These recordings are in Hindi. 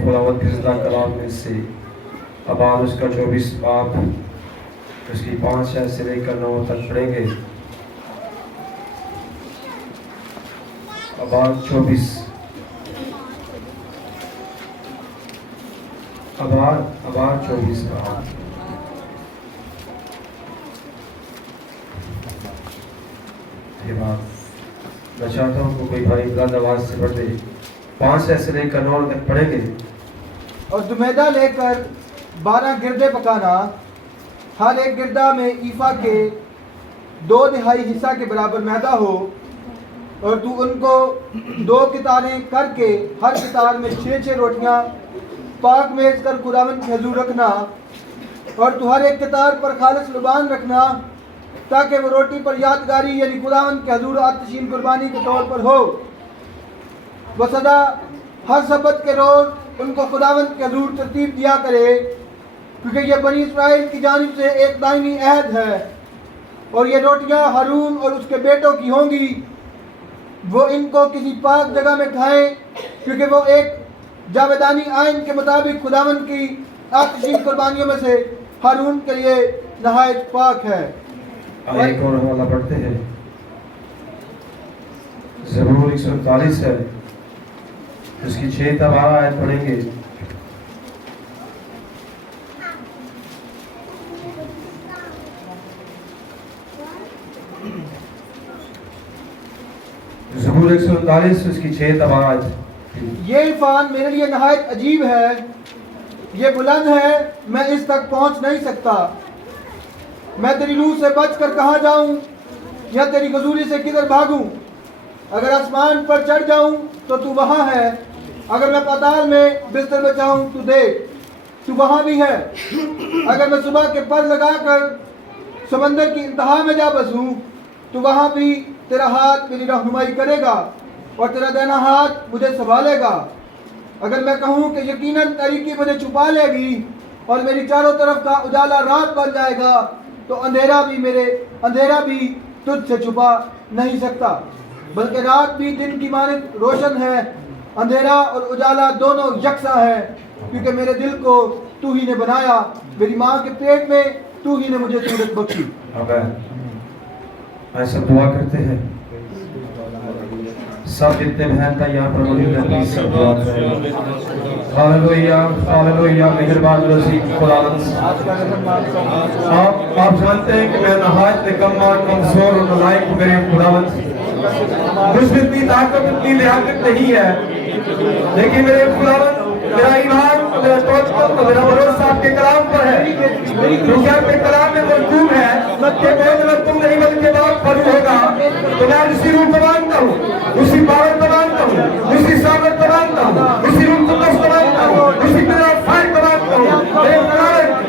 खुदावंद के ज़िंदा कलाम में से अब आप उसका 24 बाब उसकी 5 से लेकर 9 तक पढ़ेंगे। अब 24 अब 24 बाब ये बात मैं चाहता हूँ कि कोई भाई बुलंद आवाज से पढ़ दे। 5 से लेकर 9 तक पढ़ेंगे। और दुमैदा लेकर 12 गिरदे पकाना, हर एक गिरदा में ईफा के 2/2 हिस्सा के बराबर मैदा हो, और तू उनको 2 कितारें करके हर कितार में 6 रोटियां पाक मेज कर खुदावंद के हुजूर रखना, और तू हर एक कितार पर खालिस लुबान रखना, ताकि वो रोटी पर यादगारी यानी खुदावंद के हुजूर आतिशीन कुर्बानी के तौर पर हो। वह सदा हर सबत के रोज उनको खुदावंद के हुजूर तरतीब दिया करे, क्योंकि यह बनी इस्राएल की जानिब से एक दायमी अहद है, और ये रोटियां हारून और उसके बेटों की होंगी। वो इनको किसी पाक जगह में खाएं, क्योंकि वो एक जावेदानी आइन के मुताबिक खुदावंद की आतिशीन कुर्बानियों में से हारून के लिए नहायत पाक है। एक और हवाला पढ़ते हैं। ज़बूर 139 है, उसकी 6 तक 12 आयत पढ़ेंगे। ज़बूर 139 उसकी 6 तक 12 आयत। ये इरफान मेरे लिए नहायत अजीब है, ये बुलंद है, मैं इस तक पहुंच नहीं सकता। मैं तेरी रूह से बचकर कहाँ जाऊं, या तेरी हुजूरी से किधर भागूं? अगर आसमान पर चढ़ जाऊं तो तू वहाँ है, अगर मैं पाताल में बिस्तर में जाऊं तो देख तू वहाँ भी है। अगर मैं सुबह के पर लगाकर समंदर की इंतहा में जा बसूं तो वहाँ भी तेरा हाथ मेरी रहनुमाई करेगा, और तेरा दाहिना हाथ मुझे संभालेगा। अगर मैं कहूँ कि यकीनन तरीकी मुझे छुपा लेगी और मेरी चारों तरफ का उजाला रात बन जाएगा, तो अंधेरा भी तुझसे छुपा नहीं सकता। बल्कि रात भी दिन की मानित रोशन है, अंधेरा और उजाला दोनों यकसा है, क्योंकि मेरे दिल को तू ही ने बनाया, मेरी माँ के पेट में तू ही ने मुझे सूरत बख्शी। ऐसा दुआ करते हैं सब जितने बहन भाई यहाँ पर मौजूद हैं, प्लीज सब दुआ करें। Hallelujah hallelujah. मेहरबान रज़ीक खुदावंद, आप जानते हैं कि मैं नहायत निकम्मा कमजोर और नालायक मेरे खुदावंद, मुझमें इतनी ताकत इतनी लियाकत नहीं है, लेकिन मेरे खुदावंद मेरा ईमान मेरा तवक्कुल मेरा भरोसा आपके कलाम पर है, क्योंकि आपके कलाम में मौजूद है कि मैं तुम नहीं बल्कि बाप फरू होगा। तो मैं उसी रूह को मानता हूँ, उसी पावर को मानता हूँ, उसी सामर्थ को मानता हूँ, उसी रूह को मानता हूँ, उसी तरह फाइल को मानता हूँ।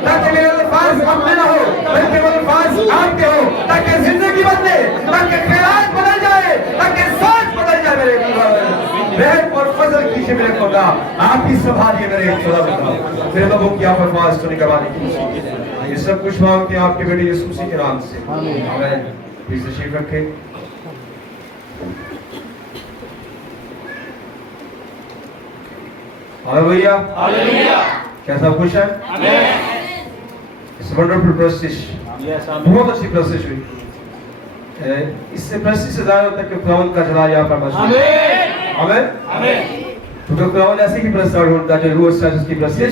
ताकि मेरे अल्फाज अपने ना हो बल्कि वो अल्फाज आपके हो, ताकि जिंदगी बदले, ताकि ख्याल बदल जाए, ताकि सोच बदल जाए। मेरे रहम और फजल कीजिए मेरे खुदा, आप ही संभालिए मेरे खुदा। बताओ मेरे लोगों की आप फरमाइश सुनने के बाद ये सब कुछ मांगते हैं आपके बेटे यीशु मसीह के नाम से, आमीन। प्लीज तशरीफ रखें। Hallelujah hallelujah. क्या सब खुश है? आमीन। इट्स वंडरफुल प्रोसेस, बहुत अच्छी प्रोसेस हुई। इससे प्रोसेस से ज़्यादा तक कि खुदावंद का जलाल यहाँ पर मौजूद है। आमीन आमीन। तो खुदावंद ऐसी की प्रोसेस होता है जो रूह से उसकी प्रोसेस।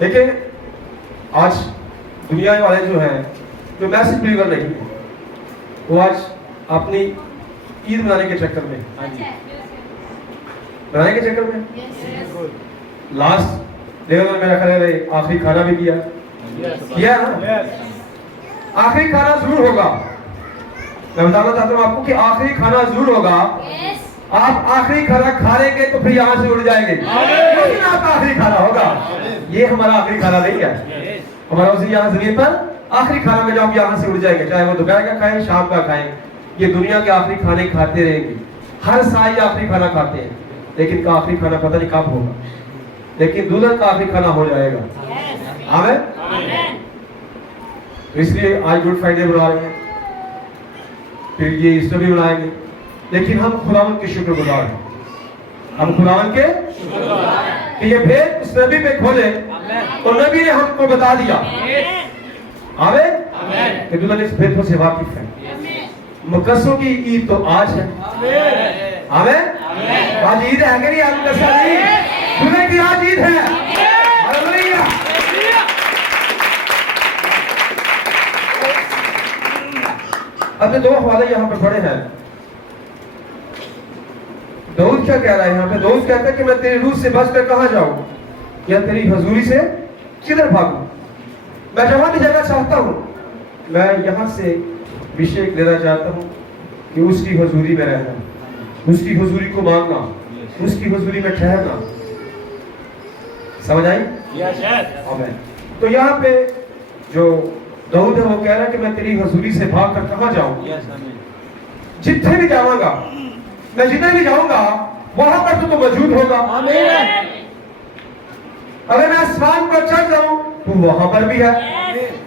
देखिए आज दुनिया वाले जो हैं, जो मैसिव बिलीवर नहीं, वो आज अपनी ईद मनाने के चक्कर में लास्ट देखो मेरा ख्याल है आखिरी खाना भी किया ना। आखिरी खाना जरूर होगा। मैं बताना चाहता हूँ आपको कि आखिरी खाना जरूर होगा। आप आखिरी खाना खा लेंगे तो फिर यहाँ से उड़ जाएंगे, लेकिन आपका आखिरी खाना होगा। ये हमारा आखिरी खाना नहीं है, हमारा उसी यहाँ जमीन पर आखिरी खाना में जो आप यहाँ से उड़ जाएंगे, चाहे वो दोपहर का खाएं शाम का खाएं, ये दुनिया के आखिरी खाने खाते रहेंगे। हर साल आखिरी खाना खाते हैं, लेकिन का आखिरी खाना पता नहीं कब होगा, लेकिन दुल्हन का आखिरी खाना हो जाएगा। आमीन। इसलिए आज गुड फ्राइडे बुला रहे हैं, फिर ये ईस्टर भी बुलाएंगे, लेकिन हम खुदावंद के शुक्रगुजार हैं, हम खुदावंद के कि ये भेद उस नबी पे खोले, तो नबी ने हमको बता दिया। आमीन। कि दुल्हन इस भेदों से वाकिफ है। मुकस्सों की ईद तो आज है। आमीन। आज ईद है कि नहीं? आज मुकस्सा ईद, दुल्हन की आज ईद है। हालेलुया। अब दो हवाले यहाँ पे पड़े हैं। दाऊद क्या कह रहा है यहाँ पे? दाऊद कहता है कि मैं तेरी रूह से बचकर कहाँ जाऊं, या तेरी हजूरी से किधर भागूं? मैं जहां भी जाना चाहता हूं, मैं यहाँ से विषय लेना चाहता हूं कि उसकी हजूरी में रहना, उसकी हजूरी को मांगना, उसकी हजूरी में ठहरना। समझ आई? आमीन। तो यहाँ पे जो दाऊद है वो कह रहा है कि मैं तेरी हजूरी से भाग कर कहाँ जाऊं? जितने भी जाऊंगा, मैं जिधर भी जाऊंगा वहां पर तो मौजूद होगा। अगर मैं आसमान पर चढ़ जाऊं तो वहां पर भी है।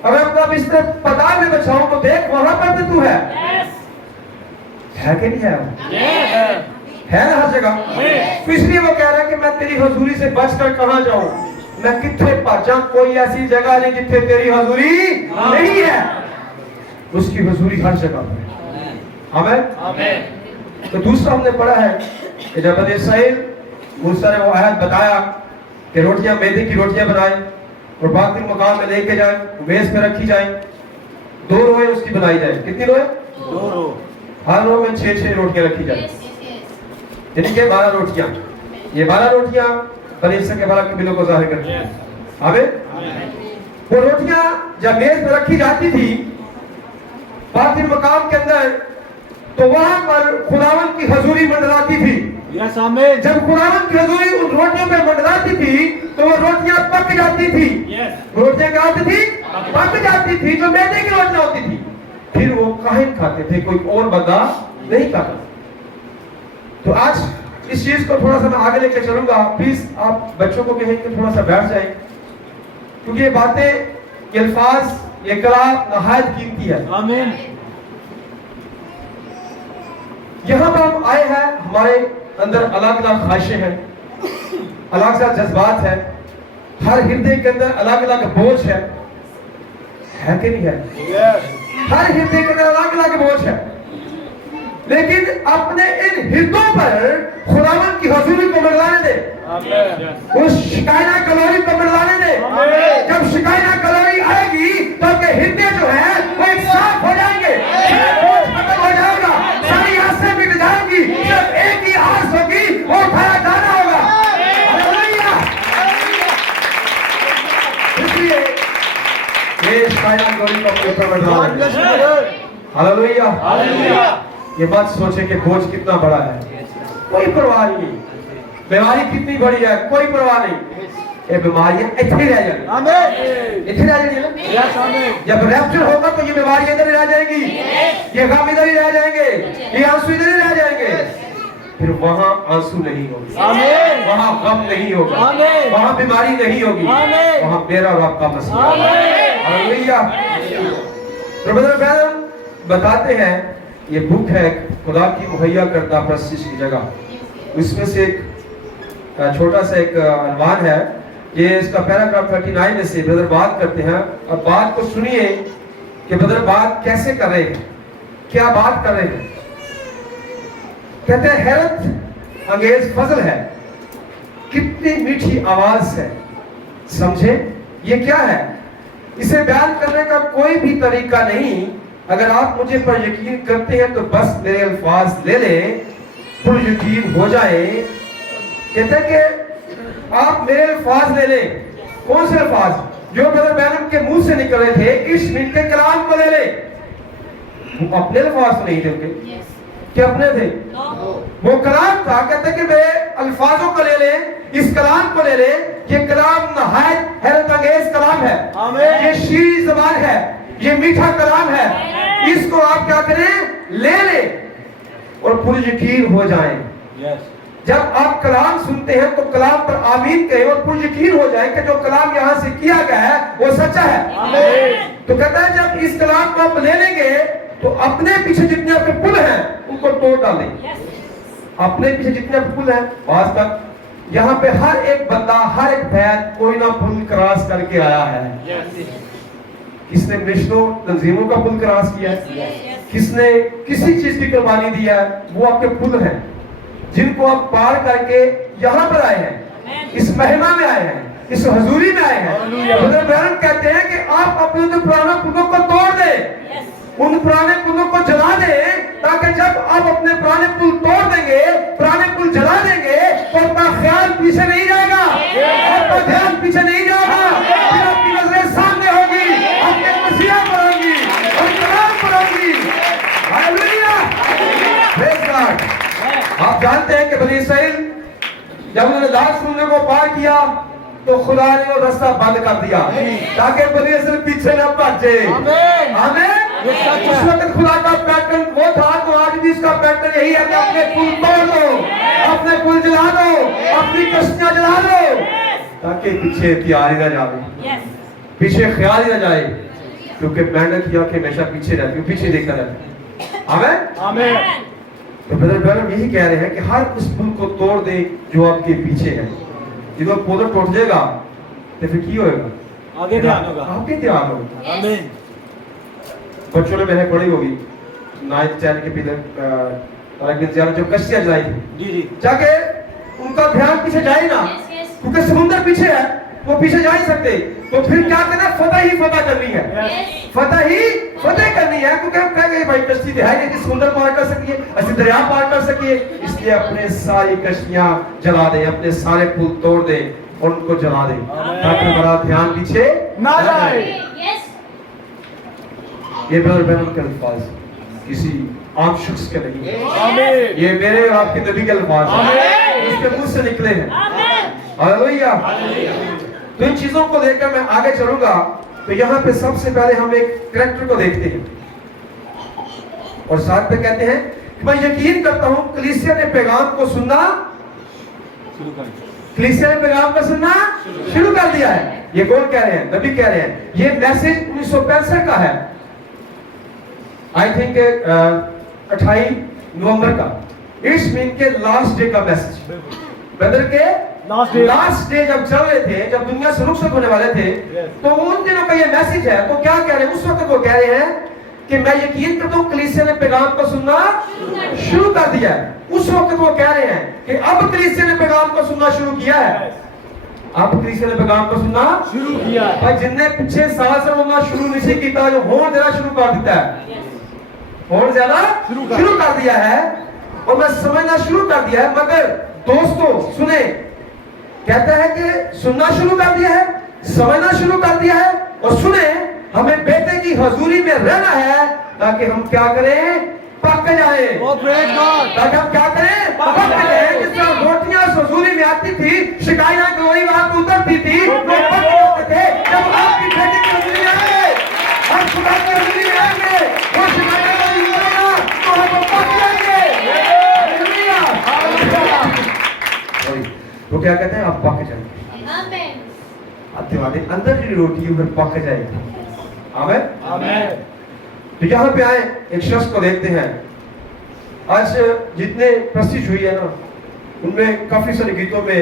अगर अपना बिस्तर पताल में बचाऊं तो देख वहां पर भी तू है। है कि नहीं है? है ना हर जगह। तो इसलिए वो कह रहा है कि मैं तेरी हजूरी से बचकर कहाँ जाऊं, मैं किथे भाजा, कोई ऐसी जगह नहीं जिथे तेरी हजूरी नहीं है। उसकी हजूरी हर जगह पर। आमीन। तो दूसरा हमने पढ़ा है कि जब बनी इस्राएल मूसा ने वो आयत बताया कि रोटियां, मैदे की रोटियां बनाए और बातिल मकाम में लेके जाए, मेज पे रखी जाए, 2 रोए उसकी बनाई जाए। कितनी रोए? 2 रो। हर रो में 6-6 रोटियां रखी जाए, यानी कि 12 रोटियां। ये 12 रोटियां बनी इस्राएल के 12 कबीलों को जाहिर करती है। आमीन। वो रोटियां जब मेज पे रखी जाती थी बातिल मकाम के अंदर, तो वहां पर खुदावंद की हजूरी मंडराती थी। यस आमीन। जब खुदावंद की हजूरी उन रोटियों पे मंडराती थी तो वो रोटियां पक जाती थी। रोटियां क्या होती थी? पक जाती थी, जो मैदे की रोटियां होती थी। फिर वो काहिन खाते थे, कोई और बंदा नहीं खाता। तो आज इस चीज को थोड़ा सा मैं आगे लेके चलूंगा। प्लीज आप बच्चों को कहें कि थोड़ा सा बैठ जाए, क्योंकि ये बातें, ये अल्फाज, ये कलाम नहायत कीमती है। आमीन। यहाँ पर हम आए हैं, हमारे अंदर अलग अलग ख्वाहिशें हैं, अलग अलग जज्बात है, हर हृदय के अंदर अलग अलग बोझ है कि नहीं है? हर हृदय के अंदर अलग अलग बोझ है, लेकिन अपने इन हृदयों पर खुदावंद की हजूरी को मंडराने दे, उस शिकायना कलोरी को मंडराने दे। जब शिकायना कलोरी आएगी तो आपके हृदय जो है वो एक साफ हो जाएंगे, खत्म हो जाएगा, सारी आसें मिट जाएंगी, सिर्फ एक ही आस होगी, वो उठाया जाना होगा। हालेलुया। इसलिए ये शिकायना कलोरी को अपने ऊपर मंडराने दे। हालेलुया। ये बात सोचे कि बोझ कितना बड़ा है, कोई परवाह नहीं। बीमारी कितनी बड़ी है, कोई परवाह नहीं। ये बीमारियां इतनी रह जाएंगी। आमीन। इतनी रह जाएंगी ना? यस आमीन। जब रैप्चर होगा तो ये बीमारियां इधर ही रह जाएंगी, ये गम इधर ही रह जाएंगे, ये आंसू इधर ही रह जाएंगे। फिर वहां आंसू नहीं होगी, आमीन। वहां गम नहीं होगा, आमीन। वहां बीमारी नहीं होगी, आमीन। वहां मेरा और आपका मसीहा। हालेलुया। तो ब्रदर बताते हैं, ये बुक है खुदा की मुहैया करता प्रस्तिश की जगह, उसमें से एक छोटा सा एक अनवान है। ये इसका पैराग्राफ 39 में से ब्रदर बात करते हैं। अब बात को सुनिए कि ब्रदर बात कैसे कर रहे हैं, क्या बात कर रहे हैं। कहते हैं हैरत अंगेज फजल है, कितनी मीठी आवाज है, समझे? ये क्या है? इसे बयान करने का कोई भी तरीका नहीं। अगर आप मुझे पर यकीन करते हैं तो बस मेरे अल्फाज ले लें, पर यकीन हो जाए। कहते हैं कि आप मेरे अल्फाज ले लें। कौन से अल्फाज? जो ब्रदर बैनम के मुंह से निकल रहे थे, इस मिनट के कलाम को ले लें। वो अपने अल्फाज नहीं थे उनके, क्या अपने थे? वो कलाम था। कहते कि मेरे अल्फाजों को ले लें, इस कलाम को ले लें। ये कलाम नहायत हैरत अंगेज कलाम है, ये शीरी ज़बान है, ये मीठा कलाम है। इसको आप क्या करें? ले लें और पूरी यकीन हो जाएं। जब आप कलाम सुनते हैं तो कलाम पर आमीन कहें और पूरी यकीन हो जाए कि जो कलाम यहाँ से किया गया है वो सच्चा है। तो कहता है जब इस कलाम को आप ले लेंगे तो अपने पीछे जितने आपके पुल हैं उनको तोड़ डालें। अपने पीछे जितने पुल हैं, आज तक यहाँ पे हर एक बंदा, हर एक बहन कोई ना पुल क्रॉस करके आया है। किसने मिशनों तंजीमों का पुल क्रॉस किया है, किसने किसी चीज की कुर्बानी दी है, वो आपके पुल हैं जिनको आप पार करके यहाँ पर आए हैं, इस महिमा में आए हैं, इस हजूरी में आए हैं। ब्रदर ब्रैनम कहते हैं कि आप अपने जो पुराने पुलों को तोड़ दें, उन पुराने पुलों को जला दें, ताकि जब आप अपने पुराने पुल तोड़ देंगे, पुराने पुल जला देंगे, तो आपका ख्याल पीछे नहीं जाएगा, आपका ध्यान पीछे नहीं जाएगा, फिर आपकी नजरें सामने होगी, आपके मसीहा पर होंगी, और कलाम पर होंगी। Hallelujah, praise God. आप जानते हैं कि बनी इसराइल जब उन्होंने लाल समुद्र को पार किया तो खुदा ने वो रास्ता बंद कर दिया ताकि बनी इसराइल पीछे न भागे। आमीन। उस वक्त खुदा का पैटर्न वो था, तो आज भी इसका पैटर्न यही है कि अपने पुल तोड़ दो, अपने पुल जला दो, अपनी कश्तियां जला दो, ताकि पीछे तैयारी न जाए, पीछे ख्याल ही न जाए, क्योंकि मेहनत की आंखें हमेशा पीछे रहती है, पीछे देखता रहता है। आमीन आमीन। तो ब्रदर ब्रैनम यही कह रहे हैं कि हर उस पुल को तोड़ दे जो आपके पीछे है। जब पुल टूट जाएगा तो फिर की होएगा, आगे ध्यान होगा, आगे ध्यान होगा। आमीन। बच्चों ने मैंने पढ़ी होगी 9th चैन के पिलर जो कश्तियां जलाई थी, जी जी, जाके उनका ध्यान पीछे जाए ना, क्योंकि समुद्र पीछे है, वो पीछे जा ही सकते। तो फिर क्या करना, फतह ही फतह करनी है, फतह ही फतह करनी है, क्योंकि हम कह गए भाई कश्ती है नहीं कि समुद्र पार कर सकिए, असली दरिया पार कर सकिए, इसलिए अपने सारी कश्तियां जला दे, अपने सारे पुल तोड़ दे और उनको जला दे, ताकि हमारा ध्यान पीछे ना जाए। ये ब्रदर ब्रैनम के अल्फाज किसी आम शख्स के नहीं है, आमीन। ये मेरे और आपके नबी के अल्फाज हैं, उसके मुंह से निकले हैं। हालेलुया। तो इन चीजों को लेकर मैं आगे चलूंगा। तो यहाँ पे सबसे पहले हम एक कैरेक्टर को देखते हैं और साथ में कहते हैं कि मैं यकीन करता हूं कलीसिया ने पैगाम को सुनना शुरू कर, कलीसिया ने पैगाम को सुनना शुरू कर दिया है। ये कौन कह रहे हैं, नबी कह रहे हैं। ये मैसेज 1965 का है, आई थिंक 28 नवंबर का, इट्स मीन के लास्ट डे का मैसेज, ब्रदर के लास्ट डे जब चल रहे थे, जब दुनिया से रुखसत होने वाले थे, तो उन दिनों का ये मैसेज है। तो क्या कह रहे हैं उस वक्त, वो कह रहे हैं कि मैं यकीन करता हूं कलीसिया ने पैगाम को सुनना शुरू कर दिया है। उस वक्त वो कह रहे हैं कि अब कलीसिया ने पैगाम को सुनना शुरू किया है, अब कलीसिया ने पैगाम को सुनना शुरू किया है। भाई जिनने पिछले साल से सुनना शुरू नहीं किया, जो होड़ देना शुरू कर देता है, होड़ देना शुरू कर दिया है, और मैं समझना शुरू कर दिया है। मगर दोस्तों सुने, कहता है कि सुनना शुरू कर दिया है, समझना शुरू कर दिया है, और सुने हमें बेटे की हजूरी में रहना है, ताकि हम क्या करें, पक जाए। ताकि हम क्या करें, पक जाए। जिस तरह रोटियां हजूरी में आती थी, शिकायत गलोई वहां पर उतरती थी, लोग पक जाते थे। जब आपकी बेटे की हजूरी में आएंगे, हम खुदा की हजूरी में आएंगे, वो शिकायत गलोई उतरेगा, तो हम पक जाएंगे। तो क्या कहते हैं, आप पक जाएंगे। आमीन। अंदर की रोटी फिर पक जाएगी। आमीन आमीन। तो यहाँ पे आए एक शख्स को देखते हैं। आज जितने प्रस्तुत हुई है ना, उनमें काफी सारे गीतों में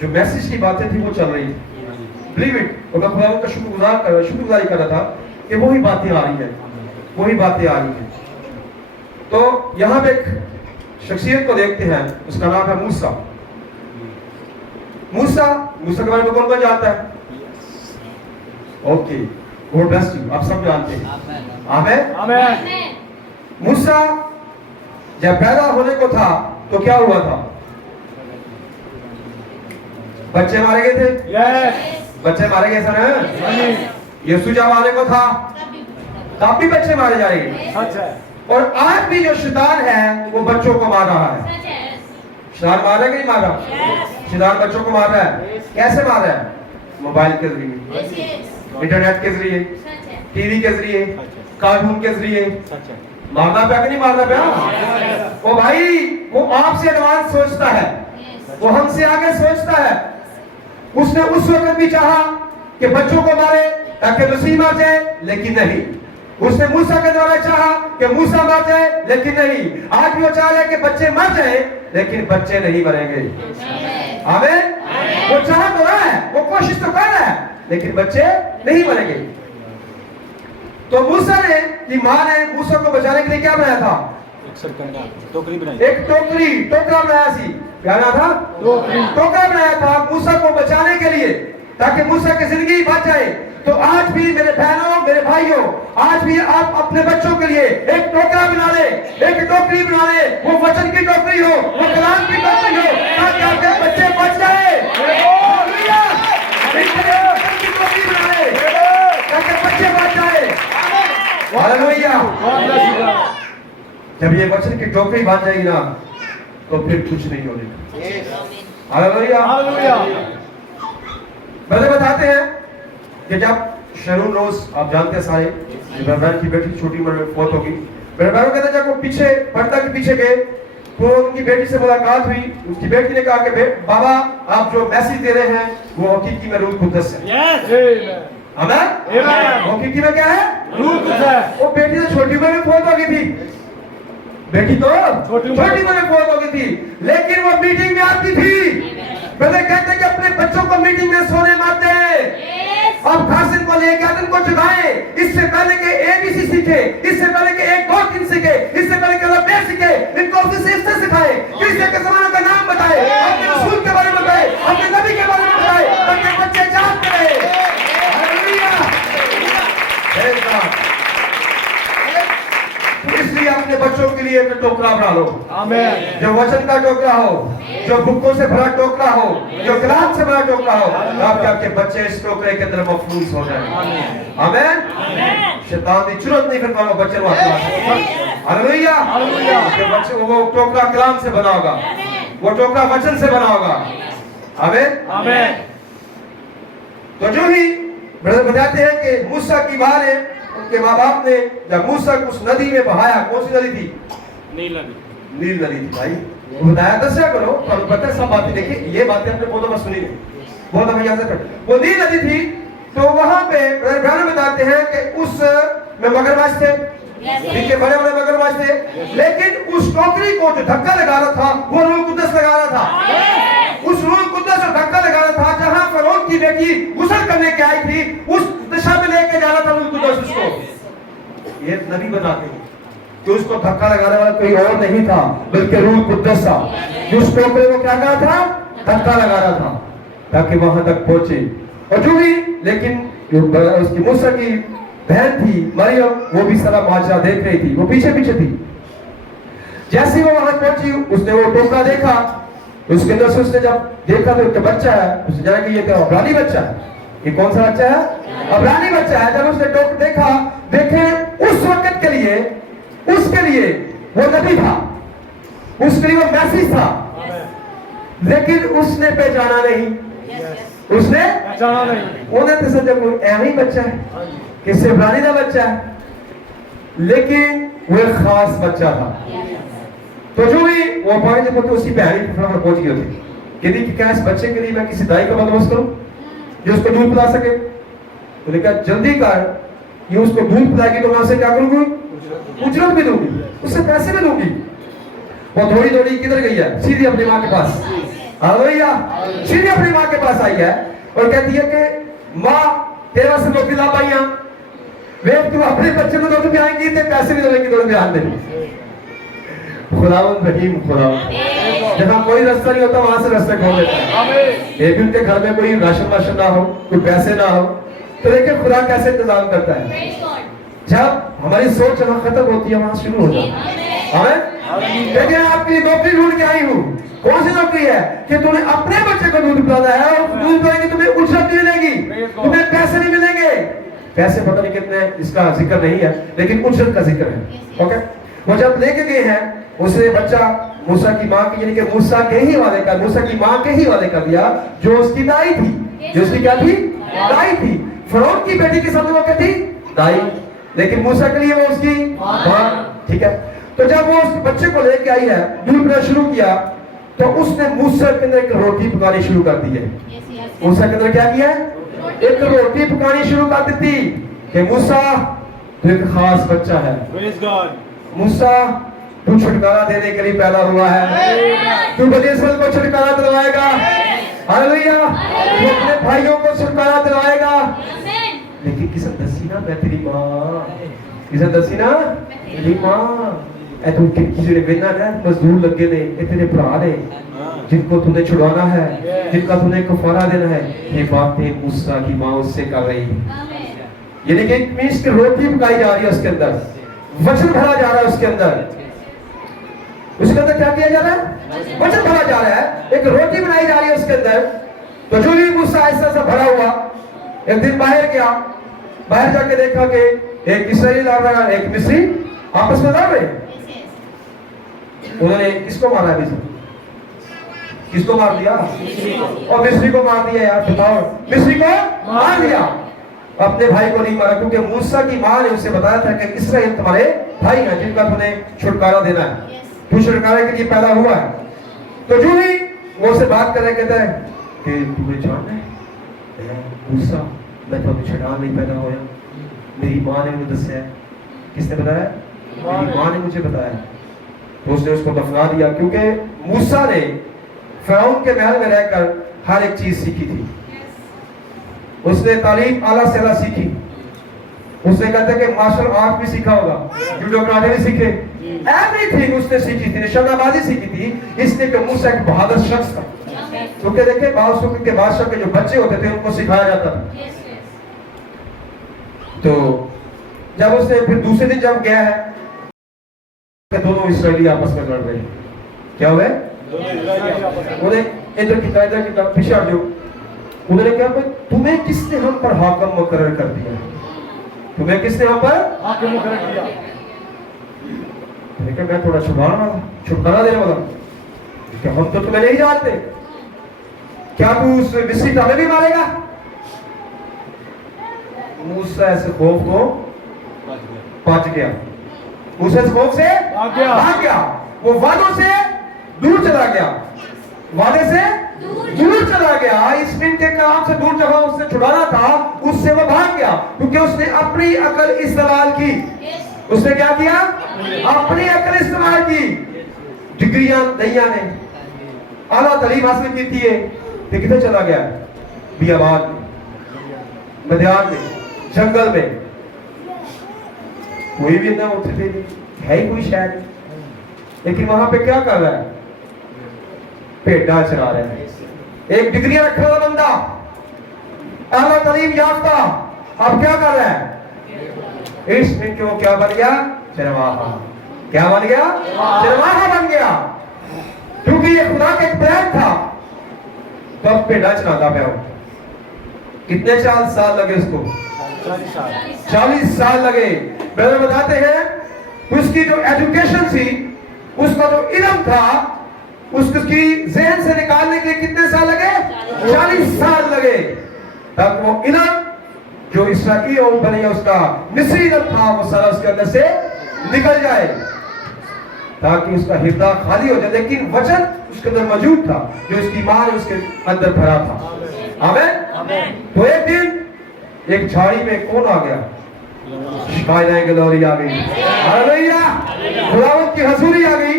जो मैसेज की बातें थी वो चल रही थी। Believe it. और मैं खुदा का शुक्रगुजारी कर रहा था कि वही बातें आ रही हैं, वही बातें आ रही हैं। तो यहाँ पे एक शख्सियत को देखते हैं, उसका नाम है मूसा। मूसा के बारे में कौन कौन जानता है? ओके, गॉड ब्लेस यू, आप सब जानते हैं। आमीन आमीन। मूसा जब पैदा होने को था तो क्या हुआ था? बच्चे मारे गए थे। यस, बच्चे मारे गए सर। यीशु जब आने को था तब भी बच्चे मारे जाएंगे। सच है। और आज भी जो शैतान है वो बच्चों को मार रहा है। शैतान मार रहा है कि नहीं मार रहा? शैतान बच्चों को मार रहा है। कैसे मार रहा है? मोबाइल के जरिए, इंटरनेट के जरिए, टीवी के जरिए, कार्टून के जरिए। मारना पे कि नहीं मारना पे? वो भाई वो आपसे एडवांस सोचता है, वो हमसे आगे सोचता है। उसने उस वक्त भी चाहा कि बच्चों को मारे ताकि मसीह मार जाए, लेकिन नहीं। उसने मूसा के द्वारा चाहा कि मूसा मर जाए, लेकिन नहीं। आज भी वो चाह रहा है कि बच्चे मर जाए, लेकिन बच्चे नहीं मरेंगे। आमीन। वो चाह तो रहा है, वो कोशिश तो कर रहा है, लेकिन बच्चे नहीं बनेंगे। तो मूसा ने की माँ ने मूसा को बचाने के लिए क्या बनाया था? एक सरकंडा टोकरी बनाई, एक टोकरा बनाया सी, क्या बनाया था? टोकरा बनाया था मूसा को बचाने के लिए, ताकि मूसा की जिंदगी बच जाए। तो आज भी मेरे बहनों, मेरे भाइयों, आज भी आप अपने बच्चों के लिए एक टोकरा बना ले, एक टोकरी बना ले। वो वचन की टोकरी हो, वो कलाम की टोकरी हो, ताकि आपके बच्चे बच जाए। हालेलुया! एक वचन की टोकरी बना ले, ताकि बच्चे बच जाए। हालेलुया! जब ये वचन की टोकरी बन जाएगी ना, तो फिर कुछ नहीं होगा। हालेलुया! ब्रदर बताते हैं कि जब शरून रोज, आप जानते हैं सारे, ब्रदर की बेटी छोटी उम्र में फौत होगी। ब्रदर कहते हैं जब वो पीछे पर्दा के पीछे गए तो उनकी बेटी से मुलाकात हुई। उसकी बेटी ने कहा कि बाबा, आप जो मैसेज दे रहे हैं वो हकीकी में रूह कुद्दस है। आमीन। वो हकीकी में क्या है? रूह कुद्दस है। वो बेटी तो छोटी उम्र में फौत हो गई थी, बेटी तो छोटी उम्र में फौत हो गई थी, लेकिन वो मीटिंग में आती थी। ब्रदर कहते हैं कि अपने बच्चों को मीटिंग में सोने मत दे, अब खासिन को लेके आदम को चुकाए। इससे पहले के ABC सीखे, इससे पहले के 1-2-3 सीखे, इससे पहले के रब्बे सीखे, इनको इससे सिखाए, किसी के ज़माने का नाम बताए, अपने रसूल के बारे में बताए, अपने नबी के बारे में बताए, ताकि बच्चे जानते रहे। हालेलुया! इसलिए अपने बच्चों के लिए एक टोकरा बना लो, आमीन, जो वचन का टोकरा हो, जो बुकों से भरा टोकरा हो, जो कलाम से भरा टोकरा हो, ताकि आपके बच्चे इस टोकरे के अंदर महफूज हो जाएं। आमीन। शैतान की जरूरत नहीं फिर पाओ बच्चे वापस। हालेलुया! जो बच्चे वो टोकरा कलाम से बना होगा, वो टोकरा वचन से बना होगा। आमीन। तो जो ही ब्रदर बताते हैं कि मूसा की माँ ने, उनके माँ बाप ने जब मूसा को उस नदी में बहाया, कौन सी नदी थी? नील नदी थी। भाई बताया दस्या करो, तो पता है सब बातें। देखिए ये बातें अपने बहुत बार सुनी है, बहुत बार याद कर। वो नील नदी थी, तो वहां पे ब्रदर बताते हैं कि उस में मगरमच्छ थे, ठीक है, बड़े बड़े मगरमच्छ थे, लेकिन उस टोकरी को जो धक्का लगा रहा था वो रूह कुद्दस लगा रहा था। उस रूह कुद्दस को धक्का लगा रहा था। जहां फरौन की बेटी गुस्ल करने के आई थी, उस दिशा में लेके जा रहा था रूह कुद्दस उसको। ये नबी बताते हैं कि उसको धक्का लगाने वाला कोई और नहीं था, बल्कि रूह कुद्दस था, जो उस टोकरे को क्या कर रहा था? धक्का लगा रहा था, ताकि वहां तक पहुंचे। और जो भी, लेकिन उसकी मूसा की बहन थी मरियम, वो भी सारा माजरा देख रही थी, वो पीछे पीछे थी। जैसे वो वहां पहुंची, उसने वो टोकरा देखा, उसके अंदर से उसने जब देखा तो एक बच्चा है, उसने जाना कि ये तो अब्रानी बच्चा है। ये कौन सा बच्चा है? अब्रानी बच्चा है। जब उसने टोकरा देखा, देखे उस वक्त के लिए, उसके लिए वो नबी था, उसके लिए वो मैसेज था, लेकिन उसने पहचाना नहीं, उसने पहचाना नहीं। उन्हें तो समझा कोई ऐसा ही बच्चा है, किससे इब्रानी का बच्चा है, लेकिन वो एक खास बच्चा था। तो जो भी वो पानी जब तो उसी बहनी के फटाफट पहुंच गए थे, कहती कि क्या इस बच्चे के लिए मैं किसी दाई का बंदोबस्त करूं जो उसको दूध पिला सके। तो लिखा जल्दी कर, ये उसको दूध पिलाएगी तो मैं उसे क्या करूंगी? उजरत भी दूंगी, उससे पैसे भी दूंगी। वो दौड़ी दौड़ी किधर गई है? सीधी अपनी माँ के पास। हालेलुया! सीधी अपनी माँ के पास आई है और कहती है कि माँ, तेरा से रोटी ला पाइया, वे तू अपने बच्चे को दूध पिलाएंगी तो पैसे भी देंगी, दूध ध्यान देंगे। खुदावंद रहीम खुदावंद, जहाँ कोई रास्ता नहीं होता वहां से रास्ता खोल देता है। एक भी उनके घर में कोई राशन वाशन ना हो, कोई पैसे ना हो, तो देखिए खुदा कैसे इंतजाम करता है। जब हमारी सोच जहाँ खत्म होती है वहां शुरू हो जाता है। देखिए आपकी नौकरी ढूंढ के आई हूँ, कौन सी नौकरी है? कि तूने अपने बच्चे को दूध पिलाना है, और दूध पिलाएंगे तुम्हें उजरत नहीं मिलेगी, तुम्हें पैसे नहीं मिलेंगे। पैसे पता नहीं कितने, इसका जिक्र नहीं है, लेकिन उजरत का जिक्र है। ओके, वो जब लेके गए हैं उसे बच्चा मूसा की माँ की, यानी कि मूसा के ही वाले का, मूसा की माँ के ही वाले कर दिया, जो उसकी दाई थी, जो उसकी क्या थी? दाई थी। फरौन की बेटी के सामने वो क्या थी? दाई, लेकिन मूसा के लिए वो उसकी माँ। ठीक है, तो जब वो उस बच्चे को लेके आई है, दूध पिलाना शुरू किया, तो उसने मूसा के अंदर एक रोटी पकानी शुरू कर दी है। मूसा के अंदर क्या किया? एक रोटी पकानी शुरू कर दी थी कि मूसा तू एक खास बच्चा है, मूसा तू छुटकारा देने के लिए पैदा हुआ है, तू बनी इसराइल को छुटकारा दिलवाएगा। हालेलुया। वो अपने भाइयों को छुटकारा दिलाएगा। लेकिन किसे दसी ना मैं तेरी माँ, किसे दसी ना तेरी माँ। ए तू किसी ने बिना ना मजदूर लगे ने, ये तेरे भरा ने जिनको तूने छुड़वाना है, जिनका तूने कफारा देना है। ये बातें मूसा की माँ उससे कर रही है। यानी कि एक मीन्स की रोटी पकाई जा रही है उसके अंदर, वचन भरा जा रहा है उसके अंदर। उसके अंदर क्या किया जा रहा है? वचन भरा जा रहा है, एक रोटी बनाई जा रही है उसके अंदर। तो जो भी मूसा ऐसा सा भरा हुआ एक दिन बाहर गया, बाहर जाके देखा कि एक इस्राएली लड़ रहा है, एक मिस्री आपस में लड़ रहे। उन्होंने किसको मारा? किसको मार दिया? और मिस्री को मार दिया। यार बताओ, मिस्री को मार दिया, अपने भाई को नहीं मारा, क्योंकि मूसा की मां ने उसे बताया था कि इस्राएल तुम्हारे भाई हैं जिनका तुम्हें छुटकारा देना है, तू छुटकारे के लिए पैदा हुआ है। तो जो ही वो से बात कर रहे, कहता है कि तुम्हें जानना है मूसा, मैं तो छुटकारा नहीं पैदा होया, मेरी मां ने मुझे दसाया। किसने बताया? मेरी मां ने मुझे बताया। तो उसने उसको दफना दिया, क्योंकि मूसा ने फिरौन के महल में रहकर हर एक चीज सीखी थी। उसने तालीम आला से आला सीखी। उसने कहते कि मार्शल आर्ट भी सीखा होगा, जूडो कराटे भी सीखे, एवरीथिंग उसने सीखी थी, निशानाबाजी सीखी थी। इसलिए कि मूसा एक बहादुर शख्स था। क्योंकि देखिए बादशाह के जो बच्चे होते थे उनको सिखाया जाता था। तो जब उसने फिर दूसरे दिन जब गया है कि दोनों इस्राएली आपस में लड़ रहे हैं, क्या हुआ? उन्हें इधर की पीछे हट जाओ। उन्होंने क्या कहा? तुम्हें किसने हम पर हाकिम मुकर्रर कर दिया? तुम्हें किसने हम पर हाकिम मुकर्रर किया? लेकिन मैं थोड़ा छुटकारा देने वाला, क्या हम तो तुम्हें नहीं जानते? क्या तू उस मिस्री को हमें भी मारेगा? मूसा ऐसे खौफ को बच गया। मूसा इस खौफ से भाग गया। वो वादों से दूर चला गया, वादे से दूर चला गया। इस दिन के काम से दूर जगह उसने छुड़ाना था, उससे वो भाग गया, क्योंकि उसने अपनी अकल इस्तेमाल की। उसने क्या किया? अपनी अकल इस्तेमाल की। डिग्रियां दैया ने आला तालीम हासिल की थी, किधर चला गया? बियाबान में, मैदान में, जंगल में। कोई भी इतना उठते नहीं है ही कोई शायद, लेकिन वहां पे क्या कर रहा है? भेड़ा चरा रहा है। एक डिग्रियां रखने वाला बंदा, आला तालीम याफ्ता, अब क्या कर रहा है? इसमें क्यों क्या बन गया? चरवाहा। क्या बन गया? चरवाहा बन गया, क्योंकि ये खुदा का एक प्लान था। तो अब भेड़ा चराता पाया। कितने साल लगे उसको? 40 साल लगे। ब्रदर बताते हैं उसकी जो एजुकेशन थी, उसका जो इल्म था, उसकी ज़हन से निकालने के लिए कितने साल लगे? 40 साल लगे। तब वो इल्म जो इसराइल बने उसका मिस्री इल्म था, वो सारा उसके अंदर से निकल जाए, ताकि उसका हृदय खाली हो जाए। लेकिन वचन उसके अंदर मौजूद था, जो उसकी मां ने उसके अंदर भरा था। आमीन। तो एक दिन एक झाड़ी में कौन आ गया? शिकायत ग्लोरी आ गई। हालेलुया। खुदावंद की हजूरी आ गई।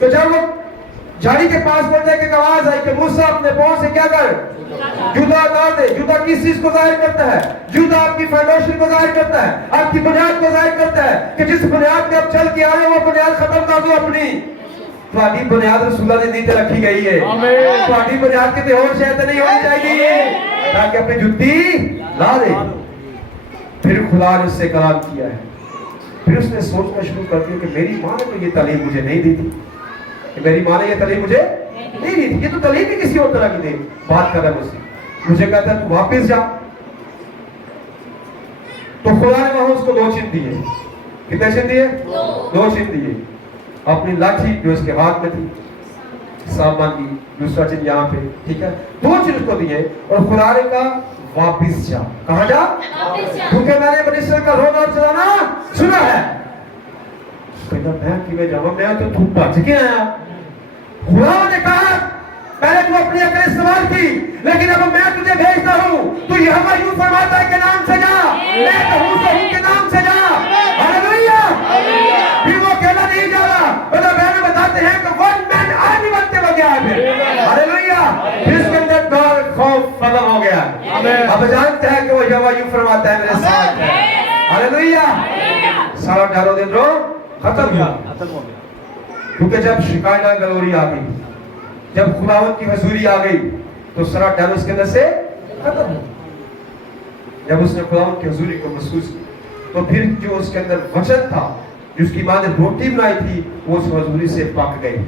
तो जब वो झाड़ी के पास पहुंचे कि आवाज आई कि मूसा अपने पांव से क्या कर? जूता उतार दे। जूता किस चीज को जाहिर करता है? जूता आपकी फाउंडेशन को जाहिर करता है, आपकी बुनियाद को जाहिर करता है कि जिस बुनियाद पे आप चल के आ रहे हो वो बुनियाद खत्म कर दो अपनी। ਤੁਹਾਡੀ बुनियाद रसूला ने दी ते रखी गई है। ਤੁਹਾਡੀ बुनियाद किते और शायद नहीं होनी चाहिए, ताकि अपनी जुत्ती ला दे। फिर खुदा ने उससे कलाम किया है। फिर उसने सोचना शुरू कर दिया कि मेरी माँ ने तो ये तालीम मुझे नहीं दी थी, कि मेरी माँ ने ये तालीम मुझे नहीं दी थी। ये तो तालीम ही किसी और तरह की थी। बात कर रहा है मुझसे, मुझे कहता है तू वापस जा। तो खुदा ने वहां उसको 2 चिन्ह दिए। कितने चिन्ह दिए? 2 चिन्ह दिए। अपनी लाठी जो उसके हाथ में थी, सामान की, दूसरा चिन्ह यहाँ पे, ठीक है। 2 चिन्ह उसको दिए और खुदा ने कहा वापिस जा। कहां जा? क्योंकि मैंने मिनिस्टर का रोना और चलाना सुना है। कहता मैं किਵੇਂ जाऊं? मैं तो तू भज के आया। खुदा ने कहा पहले तू अपनी अकल इस्तेमाल की, लेकिन अब मैं तुझे भेजता हूं। तू यहोवा यूं फरमाता है के नाम से जा, मैं कहूं से हूं के नाम से जा। हालेलुया। फिर वो अकेला नहीं जा रहा। मतलब बहन बताते हैं कि 1 मैन आर्मी बनते हुए गया है। हालेलुया। फिर इसके अंदर अब जानते हैं कि वो यहोवा यूं फरमाता है मेरे साथ है। हालेलुया। सारा डर और द्रोह खत्म हुआ, खत्म हो गया। क्योंकि जब शिकायना गलोरी आ गई, जब खुदावंत की हजूरी आ गई, तो सारा डर उसके अंदर से खत्म हो। जब उसने खुदावंत की हजूरी को महसूस की, तो फिर जो उसके अंदर वचन था, जिसकी मां ने रोटी बनाई थी, वो उस हजूरी से पक गई।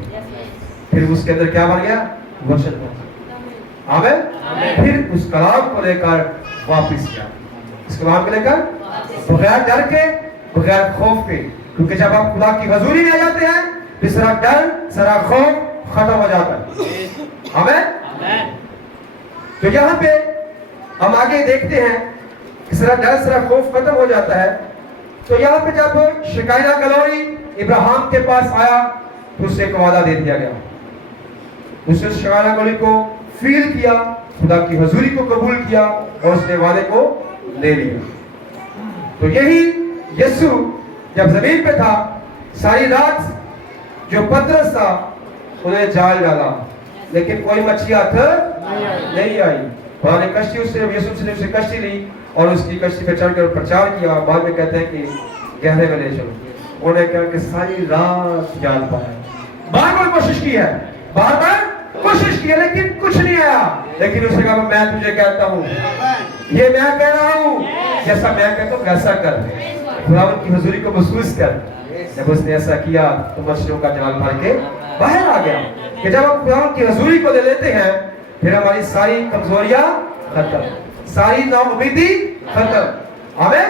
फिर उसके अंदर क्या बन गया? वचन बन गया। आमीन। फिर उस कलाम को लेकर वापस गया, इस कलाम को लेकर बगैर डर के, बगैर खौफ के, क्योंकि जब आप खुदा की हजूरी में आ जाते हैं, फिर सारा डर, सारा खौफ खत्म हो जाता है। आमीन। तो यहाँ पे हम आगे देखते हैं कि सारा डर, सारा खौफ खत्म हो जाता है। तो यहाँ पे जब शिकायना गलोरी इब्राहिम के पास आया, तो उसे एक वादा दे दिया गया। उसने शिकायना गलोरी को फील किया, खुदा की हजूरी को कबूल किया और उसने वादे को ले लिया। तो यही यीशु जब जमीन पे था, सारी रात जो पतरस था उन्हें जाल डाला, लेकिन कोई मछली हाथ नहीं आई। वहां ने कश्ती उससे, यीशु ने उससे कश्ती ली और उसकी कश्ती पे चढ़कर प्रचार किया। बाद में कहते हैं कि गहरे में ले चलो। उन्हें क्या कि सारी रात जाल पाया, बार बार कोशिश की है, बार बार कोशिश की है, लेकिन कुछ नहीं आया। लेकिन उसने कहा मैं तुझे कहता हूँ, ये मैं कह रहा हूँ, जैसा मैं कहता हूँ वैसा कर। खुदावंत की हजूरी को महसूस कर। जब उसने ऐसा किया तो मछलियों का जाल भर के बाहर आ गया। कि जब हम खुदावंत की हजूरी को ले लेते हैं, फिर हमारी सारी कमजोरियां खत्म, सारी नाउमीदी खत्म। आमीन।